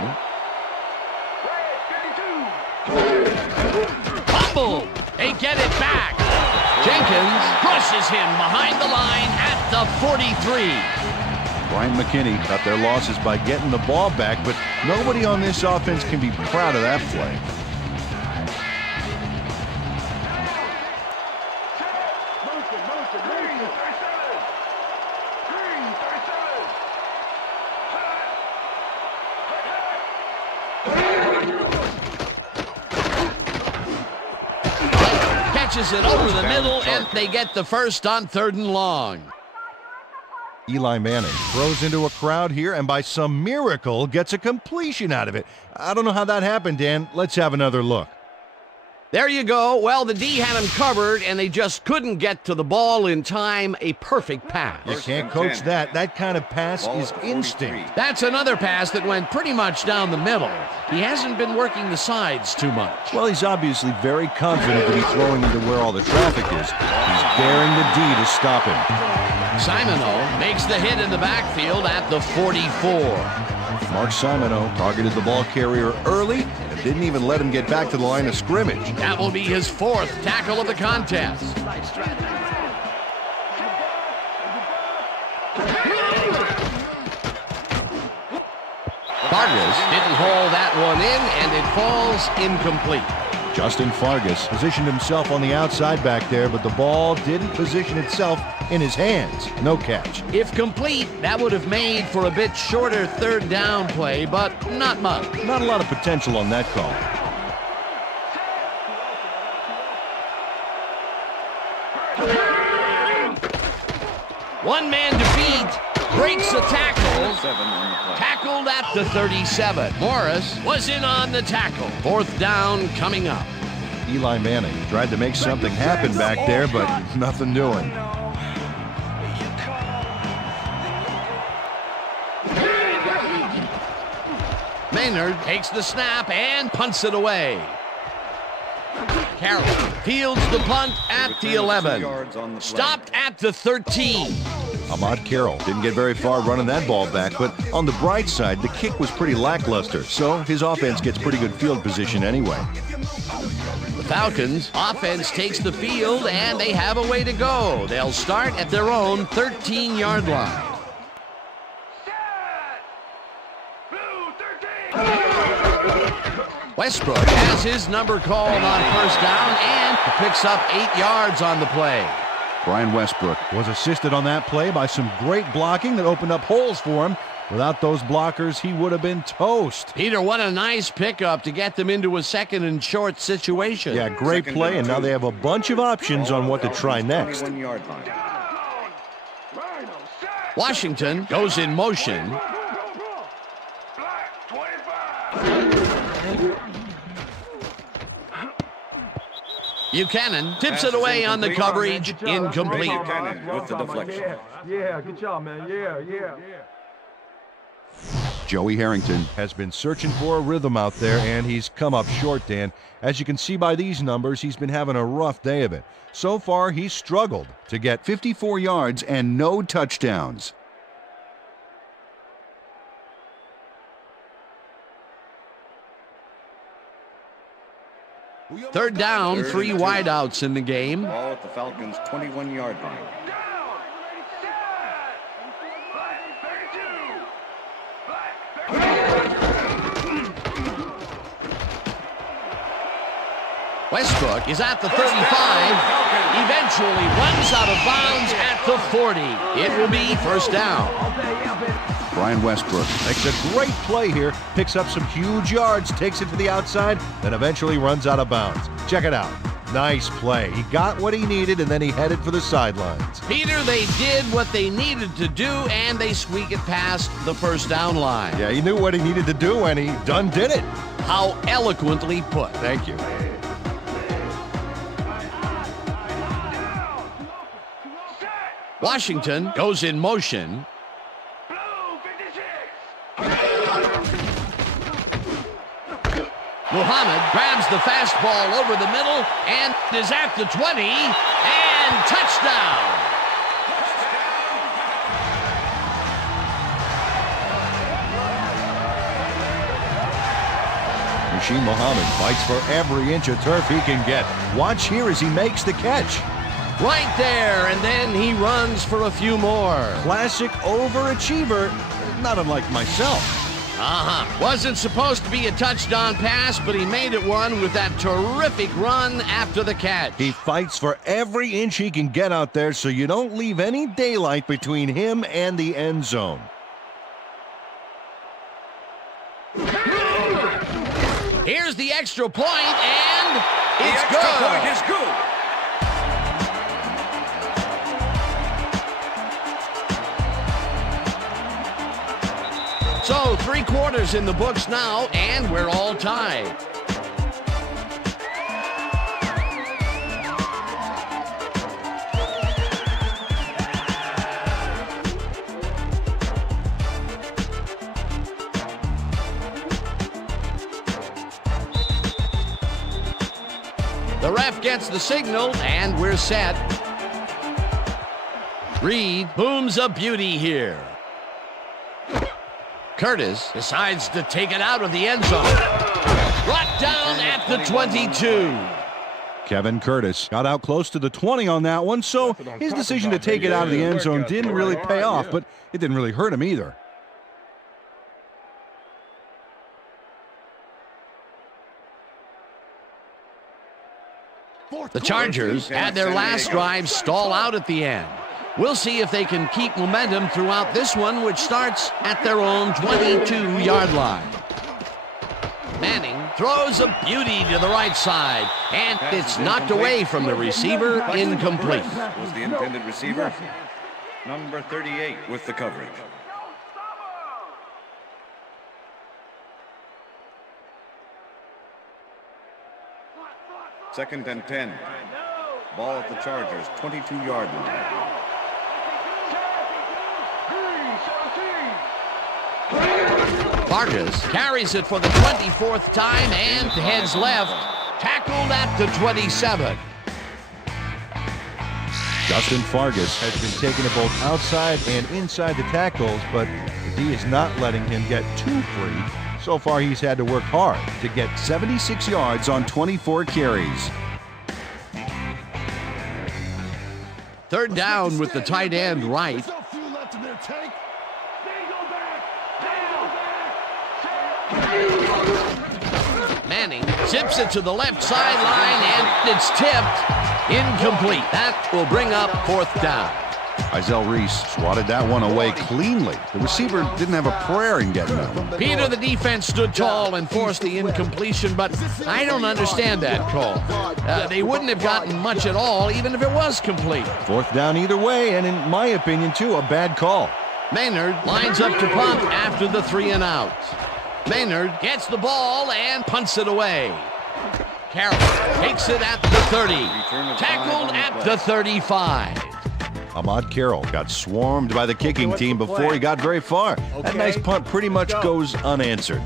Fumble. They get it back. Jenkins crushes him behind the line at the 43. Brian McKinney cut their losses by getting the ball back, but nobody on this offense can be proud of that play. Catches it over the middle, and they get the 1st on 3rd and long. Eli Manning throws into a crowd here and by some miracle gets a completion out of it. I don't know how that happened, Dan. Let's have another look. There you go. Well, the D had him covered, and they just couldn't get to the ball in time. A perfect pass. You can't coach that. That kind of pass is instinct. That's another pass that went pretty much down the middle. He hasn't been working the sides too much. Well, he's obviously very confident to be throwing into where all the traffic is. He's daring the D to stop him. Simoneau makes the hit in the backfield at the 44. Mark Simoneau targeted the ball carrier early and didn't even let him get back to the line of scrimmage. That will be his 4th tackle of the contest. Fargas didn't haul that one in, and it falls incomplete. Justin Fargas positioned himself on the outside back there, but the ball didn't position itself in his hands. No catch. If complete, that would have made for a bit shorter 3rd down play, but not much. Not a lot of potential on that call. One man defeat, breaks a tackle, tackled at the 37. Morris was in on the tackle. 4th down coming up. Eli Manning tried to make something happen back there, but nothing doing. Maynard takes the snap and punts it away. Carroll fields the punt at the 11. Stopped at the 13. Ahmad Carroll didn't get very far running that ball back, but on the bright side, the kick was pretty lackluster, so his offense gets pretty good field position anyway. The Falcons offense takes the field, and they have a way to go. They'll start at their own 13-yard line. Westbrook has his number called on first down and picks up 8 yards on the play. Brian Westbrook was assisted on that play by some great blocking that opened up holes for him. Without those blockers, he would have been toast. Peter, what a nice pickup to get them into a second and short situation. Yeah, great play, and now they have a bunch of options on what to try next. Washington goes in motion. Buchanan tips it away on the coverage. Incomplete. With the deflection. Yeah, good job, man. Yeah. Joey Harrington has been searching for a rhythm out there, and he's come up short, Dan. As you can see by these numbers, he's been having a rough day of it. So far, he's struggled to get 54 yards and no touchdowns. Third down, 3 wideouts in the game. Ball at the Falcons' 21-yard line. Westbrook is at the 35, eventually runs out of bounds at the 40. It will be first down. Brian Westbrook makes a great play here, picks up some huge yards, takes it to the outside, then eventually runs out of bounds. Check it out. Nice play. He got what he needed, and then he headed for the sidelines. Peter, they did what they needed to do, and they squeak it past the first down line. Yeah, he knew what he needed to do, and he done did it. How eloquently put. Thank you. Washington goes in motion. Muhammad grabs the fastball over the middle and is at the 20, and touchdown. Rasheed Muhammad fights for every inch of turf he can get. Watch here as he makes the catch. Right there, and then he runs for a few more. Classic overachiever, not unlike myself. Wasn't supposed to be a touchdown pass, but he made it one with that terrific run after the catch. He fights for every inch he can get out there, so you don't leave any daylight between him and the end zone. Here's the extra point, and it's good. The extra point is good. So 3 quarters in the books now, and we're all tied. The ref gets the signal, and we're set. Reed booms a beauty here. Curtis decides to take it out of the end zone. Brought down at the 22. Kevin Curtis got out close to the 20 on that one, so his decision to take it out of the end zone didn't really pay off, but it didn't really hurt him either. The Chargers had their last drive stall out at the end. We'll see if they can keep momentum throughout this one, which starts at their own 22-yard line. Manning throws a beauty to the right side, and it's knocked away from the receiver, incomplete. Was the intended receiver. Number 38 with the coverage. Second and 10. Ball at the Chargers' 22-yard line. Vargas carries it for the 24th time and heads left. Tackled at the 27. Justin Fargas has been taking it both outside and inside the tackles, but the D is not letting him get too free. So far, he's had to work hard to get 76 yards on 24 carries. Third down with the tight end right. Manning zips it to the left sideline, and it's tipped. Incomplete. That will bring up fourth down. Isel Reese swatted that one away cleanly. The receiver didn't have a prayer in getting that. Peter, the defense stood tall and forced the incompletion, but I don't understand that call. They wouldn't have gotten much at all, even if it was complete. Fourth down either way, and in my opinion, too, a bad call. Maynard lines up to punt after the 3 and out. Maynard gets the ball and punts it away. Carroll takes it at the 30. Tackled at the 35. Ahmad Carroll got swarmed by the kicking team before he got very far. That nice punt pretty much goes unanswered.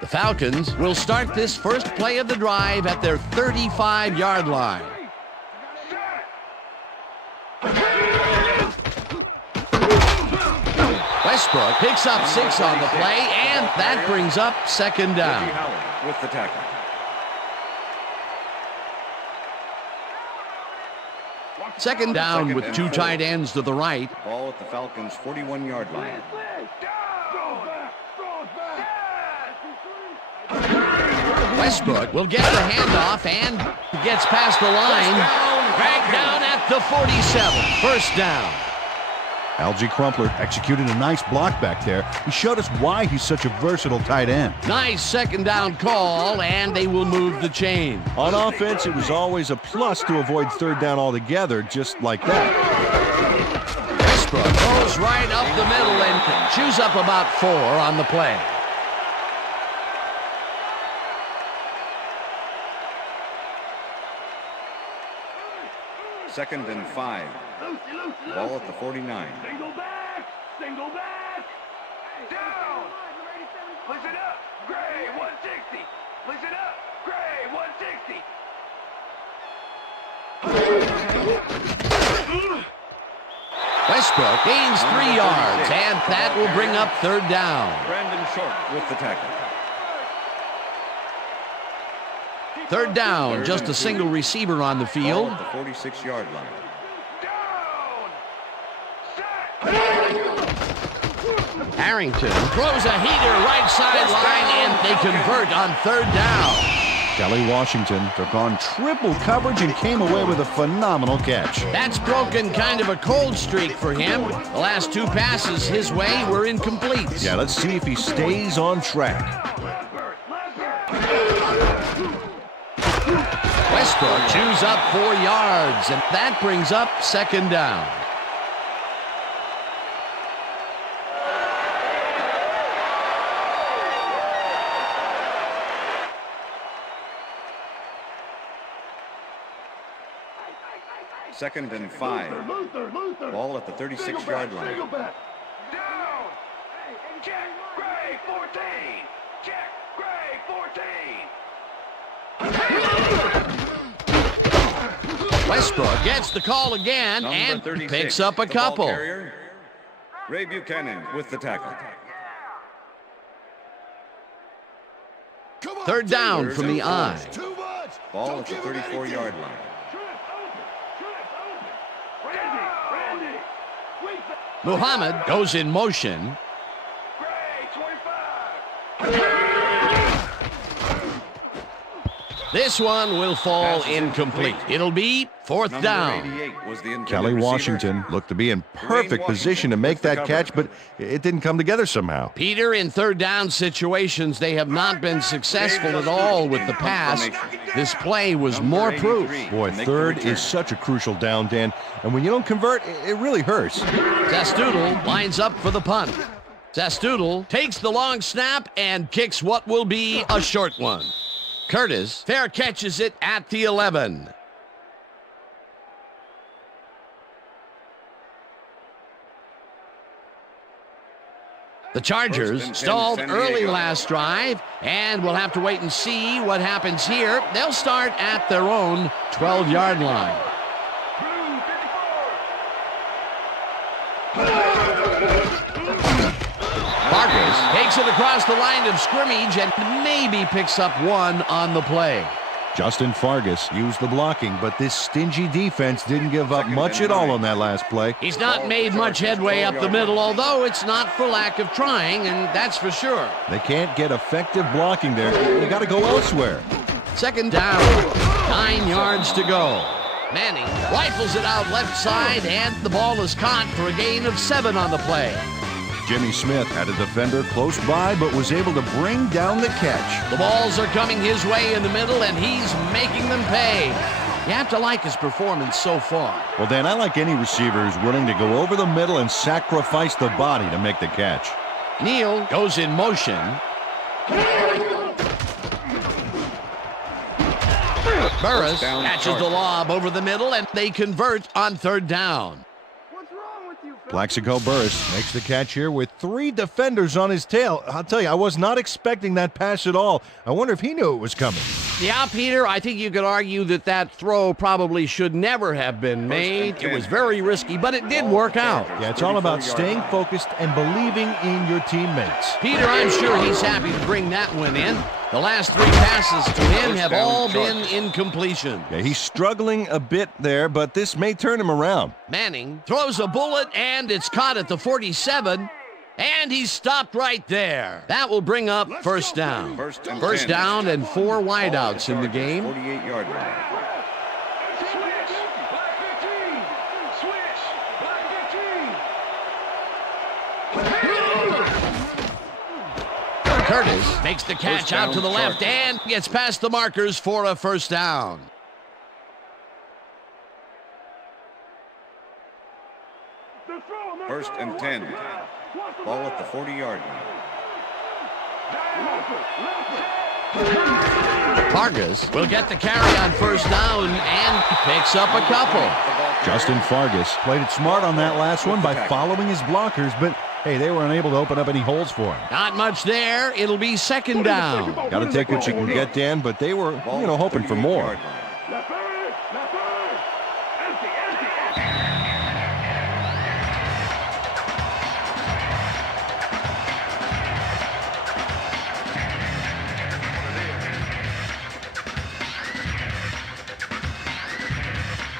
The Falcons will start this first play of the drive at their 35-yard line. Westbrook picks up 6 on the play, and that brings up second down. With the tackle. Second down with 2 tight ends to the right. Ball at the Falcons' 41-yard line. Westbrook will get the handoff and gets past the line. Dragged down at the 47. First down. Algie Crumpler executed a nice block back there. He showed us why he's such a versatile tight end. Nice second down call, and they will move the chain. On offense, it was always a plus to avoid third down altogether, just like that. Westbrook goes right up the middle and chews up about 4 on the play. Second and 5. Ball at the 49. Single back! Single back! Down! Listen up! Gray, 160! Listen up! Gray, 160! Westbrook gains 3 yards, and that will bring up third down. Brandon Short with the tackle. Third down, just a single receiver on the field. Ball at the 46-yard line. Harrington throws a heater right sideline, and they convert on third down. Kelly Washington took on triple coverage and came away with a phenomenal catch. That's broken kind of a cold streak for him. The last 2 passes his way were incomplete. Yeah, let's see if he stays on track. Westbrook chews up 4 yards, and that brings up second down. Second and 5. Ball at the 36-yard line. Down! Check! Gray, 14! Check! Gray, 14! Westbrook gets the call again and picks up a couple. Ray Buchanan with the tackle. Third down from the eye. Ball at the 34-yard line. Muhammad goes in motion. This one will fall incomplete. It'll be fourth Number down. 88 was the intended Kelly receiver. Washington looked to be in perfect position to make that catch, but it didn't come together somehow. Peter, in third down situations, they have not been successful at all with the pass. This play was more proof. Boy, third is such a crucial down, Dan, and when you don't convert, it really hurts. Zastoodle lines up for the punt. Zastoodle takes the long snap and kicks what will be a short one. Curtis fair catches it at the 11. The Chargers stalled early last drive, and we'll have to wait and see what happens here. They'll start at their own 12-yard line. Vargas takes it across the line of scrimmage and maybe picks up one on the play. Justin Fargas used the blocking, but this stingy defense didn't give up much at all on that last play. He's not made much headway up the middle, although it's not for lack of trying, and that's for sure. They can't get effective blocking there. You got to go elsewhere. Second down, 9 yards to go. Manning rifles it out left side, and the ball is caught for a gain of 7 on the play. Jimmy Smith had a defender close by, but was able to bring down the catch. The balls are coming his way in the middle, and he's making them pay. You have to like his performance so far. Well, Dan, I like any receiver who's willing to go over the middle and sacrifice the body to make the catch. Neal goes in motion. Burris catches the lob over the middle, and they convert on third down. Plaxico Burris makes the catch here with 3 defenders on his tail. I'll tell you, I was not expecting that pass at all. I wonder if he knew it was coming. Yeah, Peter, I think you could argue that throw probably should never have been made. It was very risky, but it did work out. Yeah, it's all about staying focused and believing in your teammates. Peter, I'm sure he's happy to bring that one in. The last 3 passes to him have all been incompletion. Yeah, he's struggling a bit there, but this may turn him around. Manning throws a bullet, and it's caught at the 47, and he's stopped right there. That will bring up first down. First down and 4 wideouts in the game. 48-yard line. Curtis makes the catch out to the left and gets past the markers for a first down. First and 10. Ball at the 40-yard line. Vargas will get the carry on first down and picks up a couple. Justin Fargas played it smart on that last one by following his blockers, but hey, they were unable to open up any holes for him. Not much there. It'll be second down. Got to take what you can get, Dan, but they were, hoping for more.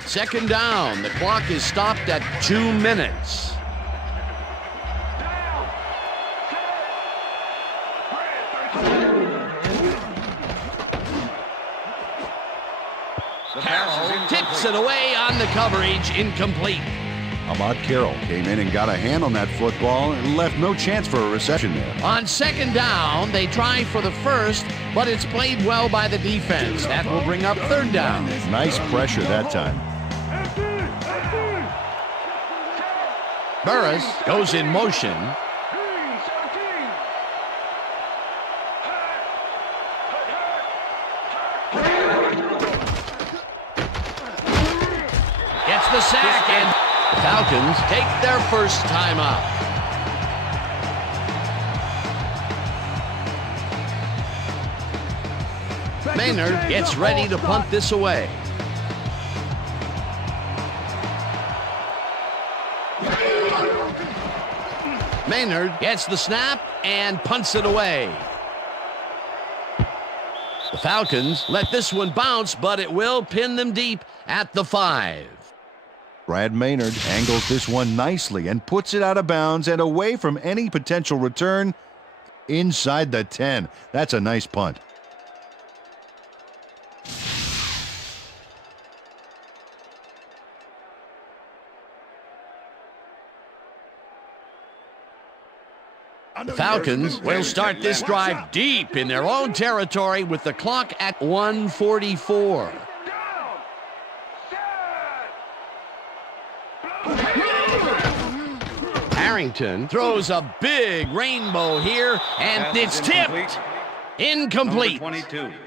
Second down. The clock is stopped at 2 minutes. Carroll tips it away on the coverage, incomplete. Ahmad Carroll came in and got a hand on that football and left no chance for a reception there. On second down, they try for the first, but it's played well by the defense. That will bring up third down. Nice pressure that time. Burris goes in motion. Gets the sack, and the Falcons take their first time out. Maynard gets ready to punt this away. Maynard gets the snap and punts it away. The Falcons let this one bounce, but it will pin them deep at the 5. Brad Maynard angles this one nicely and puts it out of bounds and away from any potential return inside the 10. That's a nice punt. The Falcons will start this drive deep in their own territory with the clock at 1:44. Harrington throws a big rainbow here, and it's tipped. Incomplete.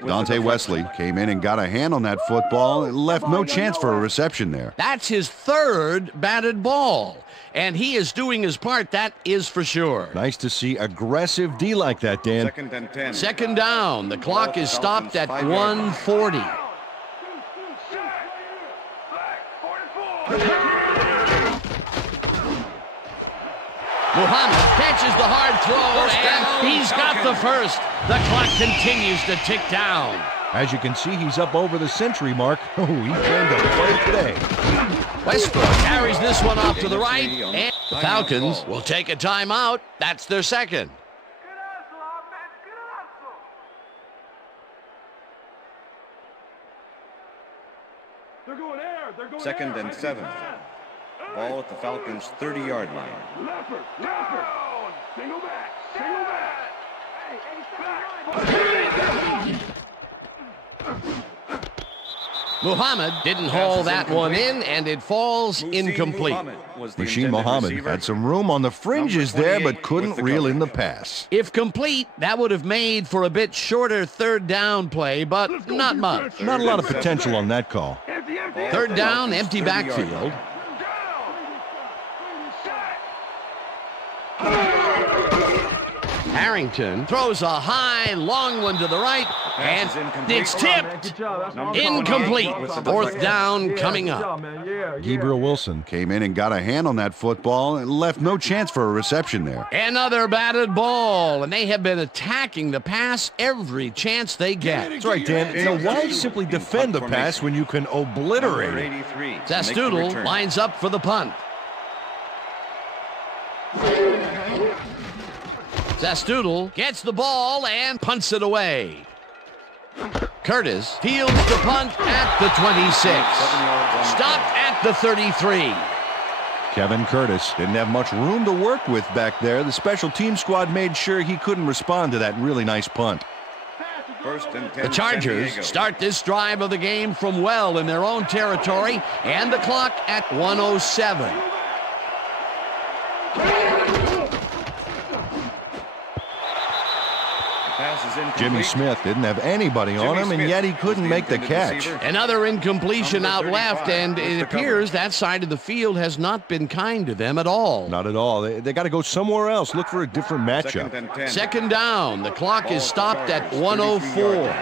Dante Wesley came in and got a hand on that football and left no chance for a reception there. That's his third batted ball, and he is doing his part, that is for sure. Nice to see aggressive D like that, Dan. 2nd and 10. Second down. The clock is stopped at 1:40. Muhammad catches the hard throw, and he's got the first. The clock continues to tick down. As you can see, he's up over the century mark. Oh, he came to play today. Westbrook carries this one off to the right, and the Falcons will take a timeout. That's their second. They're going air. They're going 2nd and 7. Ball at the Falcons' 30-yard line. Leopard. Single back. Muhammad didn't haul that one in, and it falls incomplete. Rasheed Muhammad had some room on the fringes there, but couldn't reel in the pass. If complete, that would have made for a bit shorter third down play, but not much. Not a lot of potential on that call. Third down, empty backfield. Harrington throws a high, long one to the right, and it's tipped. Incomplete. Fourth down coming up. Gabriel Wilson came in and got a hand on that football and left no chance for a reception there. Another batted ball, and they have been attacking the pass every chance they get. That's right, Dan. You know, why simply defend the pass when you can obliterate it? Zastoodle lines up for the punt. Zastoodle gets the ball and punts it away. Curtis fields the punt at the 26. Stopped at the 33. Kevin Curtis didn't have much room to work with back there. The special team squad made sure he couldn't respond to that really nice punt. The Chargers start this drive of the game from well in their own territory, and the clock at 1:07. Jimmy Smith didn't have anybody on him, and yet he couldn't make the catch. Another incompletion out left, and it appears that side of the field has not been kind to them at all. Not at all. They got to go somewhere else, look for a different matchup. Second down. The clock is stopped at 1:04.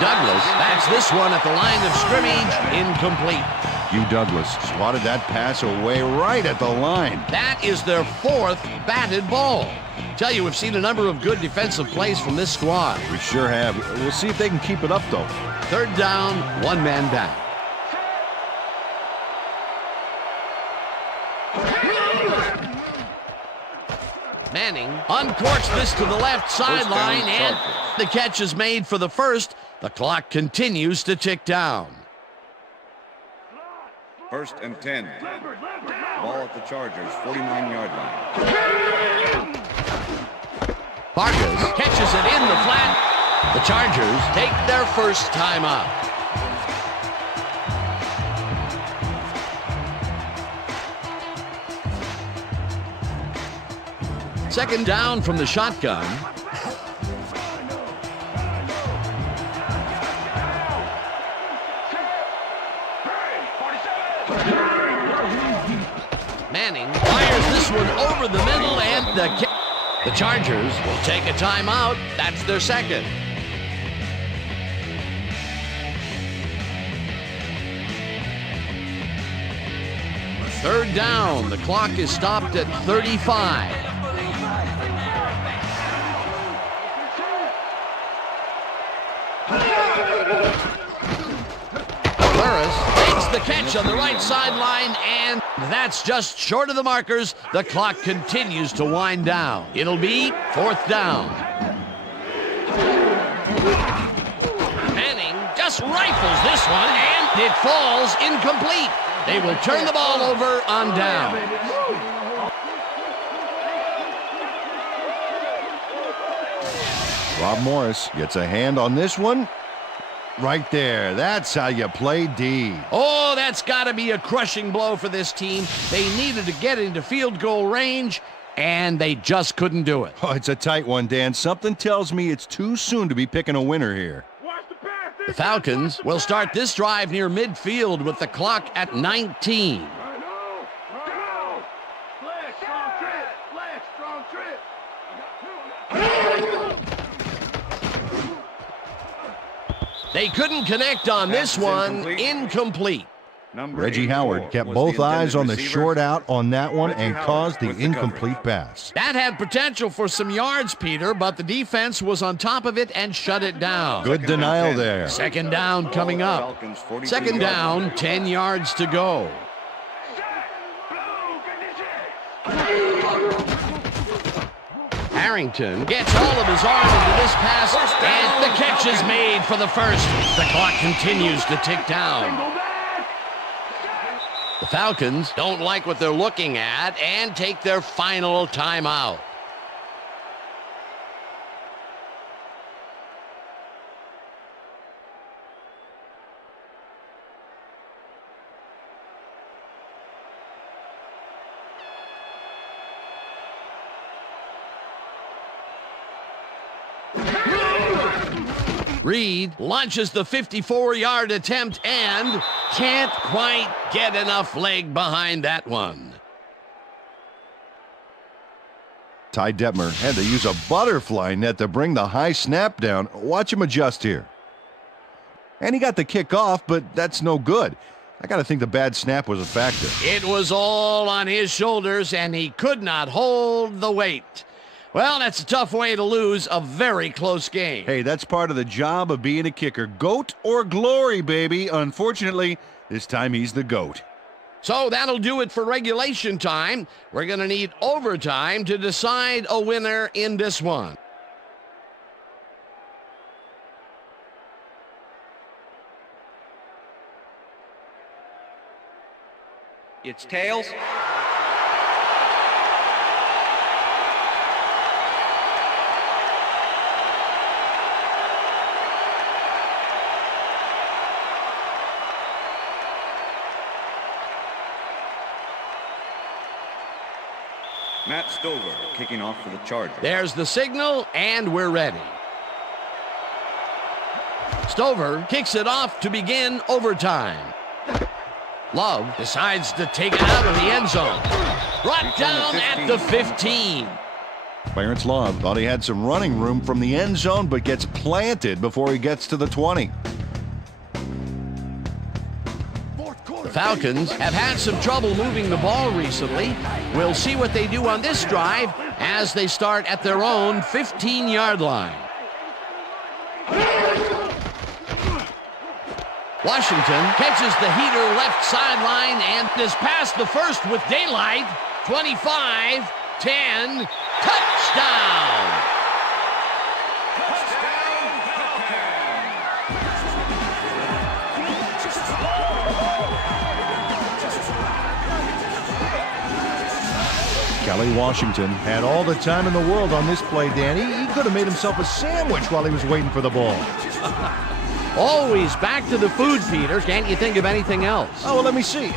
Douglas backs this one at the line of scrimmage, incomplete. Hugh Douglas swatted that pass away right at the line. That is their fourth batted ball. Tell you, we've seen a number of good defensive plays from this squad. We sure have. We'll see if they can keep it up, though. Third down, one man back. Manning uncorks this to the left sideline, and the catch is made for the first. The clock continues to tick down. 1st and 10. Ball at the Chargers' 49-yard line. Vargas catches it in the flat. The Chargers take their first timeout. Second down from the shotgun. Manning fires this one over the middle, and the Chargers will take a timeout. That's their second. Third down. The clock is stopped at 35. The catch on the right sideline, and that's just short of the markers. The clock continues to wind down. It'll be fourth down. Manning just pass, rifles this one, and it falls incomplete. They will turn the ball over on down. Rob Morris gets a hand on this one. Right there. That's how you play D. Oh, that's got to be a crushing blow for this team. They needed to get into field goal range, and they just couldn't do it. Oh, it's a tight one, Dan. Something tells me it's too soon to be picking a winner here. The Falcons will start this drive near midfield with the clock at 19. They couldn't connect on this one. Incomplete. Reggie Howard kept both eyes on the short out on that one and caused the incomplete pass. That had potential for some yards, Peter, but the defense was on top of it and shut it down. Good denial there. Second down coming up. Second down, 10 yards to go. Harrington gets all of his arm into this pass, and the catch is made for the first. The clock continues to tick down. The Falcons don't like what they're looking at and take their final timeout. Reed launches the 54-yard attempt and can't quite get enough leg behind that one. Ty Detmer had to use a butterfly net to bring the high snap down. Watch him adjust here. And he got the kick off, but that's no good. I got to think the bad snap was a factor. It was all on his shoulders, and he could not hold the weight. Well, that's a tough way to lose a very close game. Hey, that's part of the job of being a kicker. Goat or glory, baby. Unfortunately, this time he's the GOAT. So that'll do it for regulation time. We're going to need overtime to decide a winner in this one. It's tails. Matt Stover kicking off for the Chargers. There's the signal, and we're ready. Stover kicks it off to begin overtime. Love decides to take it out of the end zone. Brought down at the 15. Clarence Love thought he had some running room from the end zone, but gets planted before he gets to the 20. The Falcons have had some trouble moving the ball recently. We'll see what they do on this drive as they start at their own 15-yard line. Washington catches the heater left sideline and is past the first with daylight. 25, 10, touchdown! Kelly Washington had all the time in the world on this play, Danny. He could have made himself a sandwich while he was waiting for the ball. Always back to the food, Peter. Can't you think of anything else? Oh, well, let me see.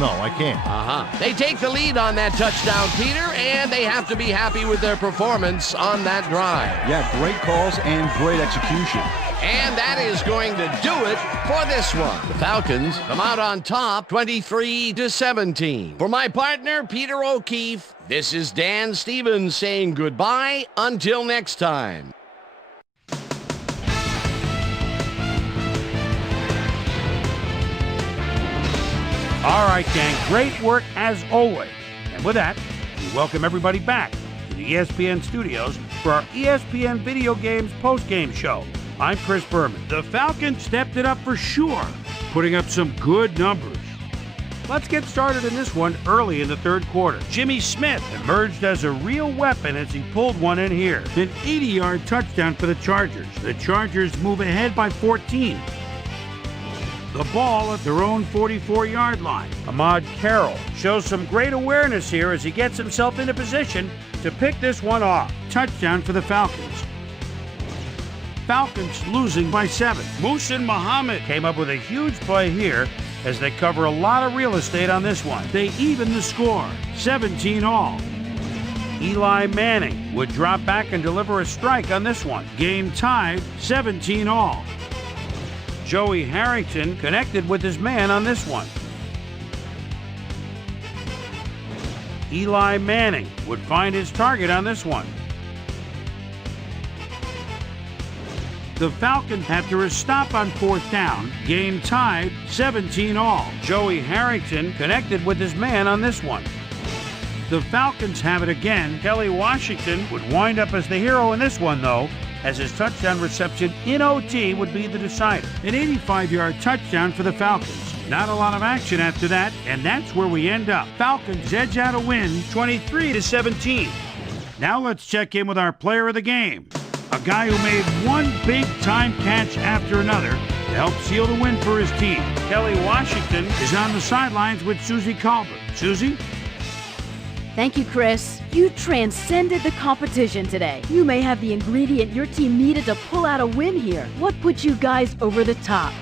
No, I can't. They take the lead on that touchdown, Peter, and they have to be happy with their performance on that drive. Yeah, great calls and great execution. And that is going to do it for this one. The Falcons come out on top 23-17. For my partner, Peter O'Keefe, this is Dan Stevens saying goodbye until next time. All right, gang, great work as always. And with that, we welcome everybody back to the ESPN studios for our ESPN Video Games postgame show. I'm Chris Berman. The Falcons stepped it up for sure, putting up some good numbers. Let's get started in this one early in the third quarter. Jimmy Smith emerged as a real weapon as he pulled one in here. An 80-yard touchdown for the Chargers. The Chargers move ahead by 14. the ball at their own 44-yard line. Ahmad Carroll shows some great awareness here as he gets himself into position to pick this one off. Touchdown for the Falcons. Falcons losing by 7. Muhsin Muhammad came up with a huge play here as they cover a lot of real estate on this one. They even the score, 17 all. Eli Manning would drop back and deliver a strike on this one. Game tied, 17 all. Joey Harrington connected with his man on this one. Eli Manning would find his target on this one. The Falcons, after a stop on 4th down, game tied, 17 all. Joey Harrington connected with his man on this one. The Falcons have it again. Kelly Washington would wind up as the hero in this one, though, as his touchdown reception in OT would be the decider. An 85-yard touchdown for the Falcons. Not a lot of action after that, and that's where we end up. Falcons edge out a win, 23-17. Now let's check in with our player of the game. A guy who made one big-time catch after another to help seal the win for his team. Kelly Washington is on the sidelines with Susie Colbert. Susie? Thank you, Chris. You transcended the competition today. You may have the ingredient your team needed to pull out a win here. What put you guys over the top?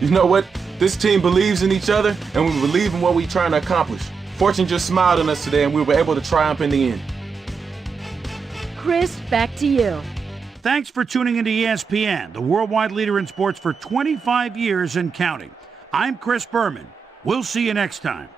You know what? This team believes in each other, and we believe in what we're trying to accomplish. Fortune just smiled on us today, and we were able to triumph in the end. Chris, back to you. Thanks for tuning into ESPN, the worldwide leader in sports for 25 years and counting. I'm Chris Berman. We'll see you next time.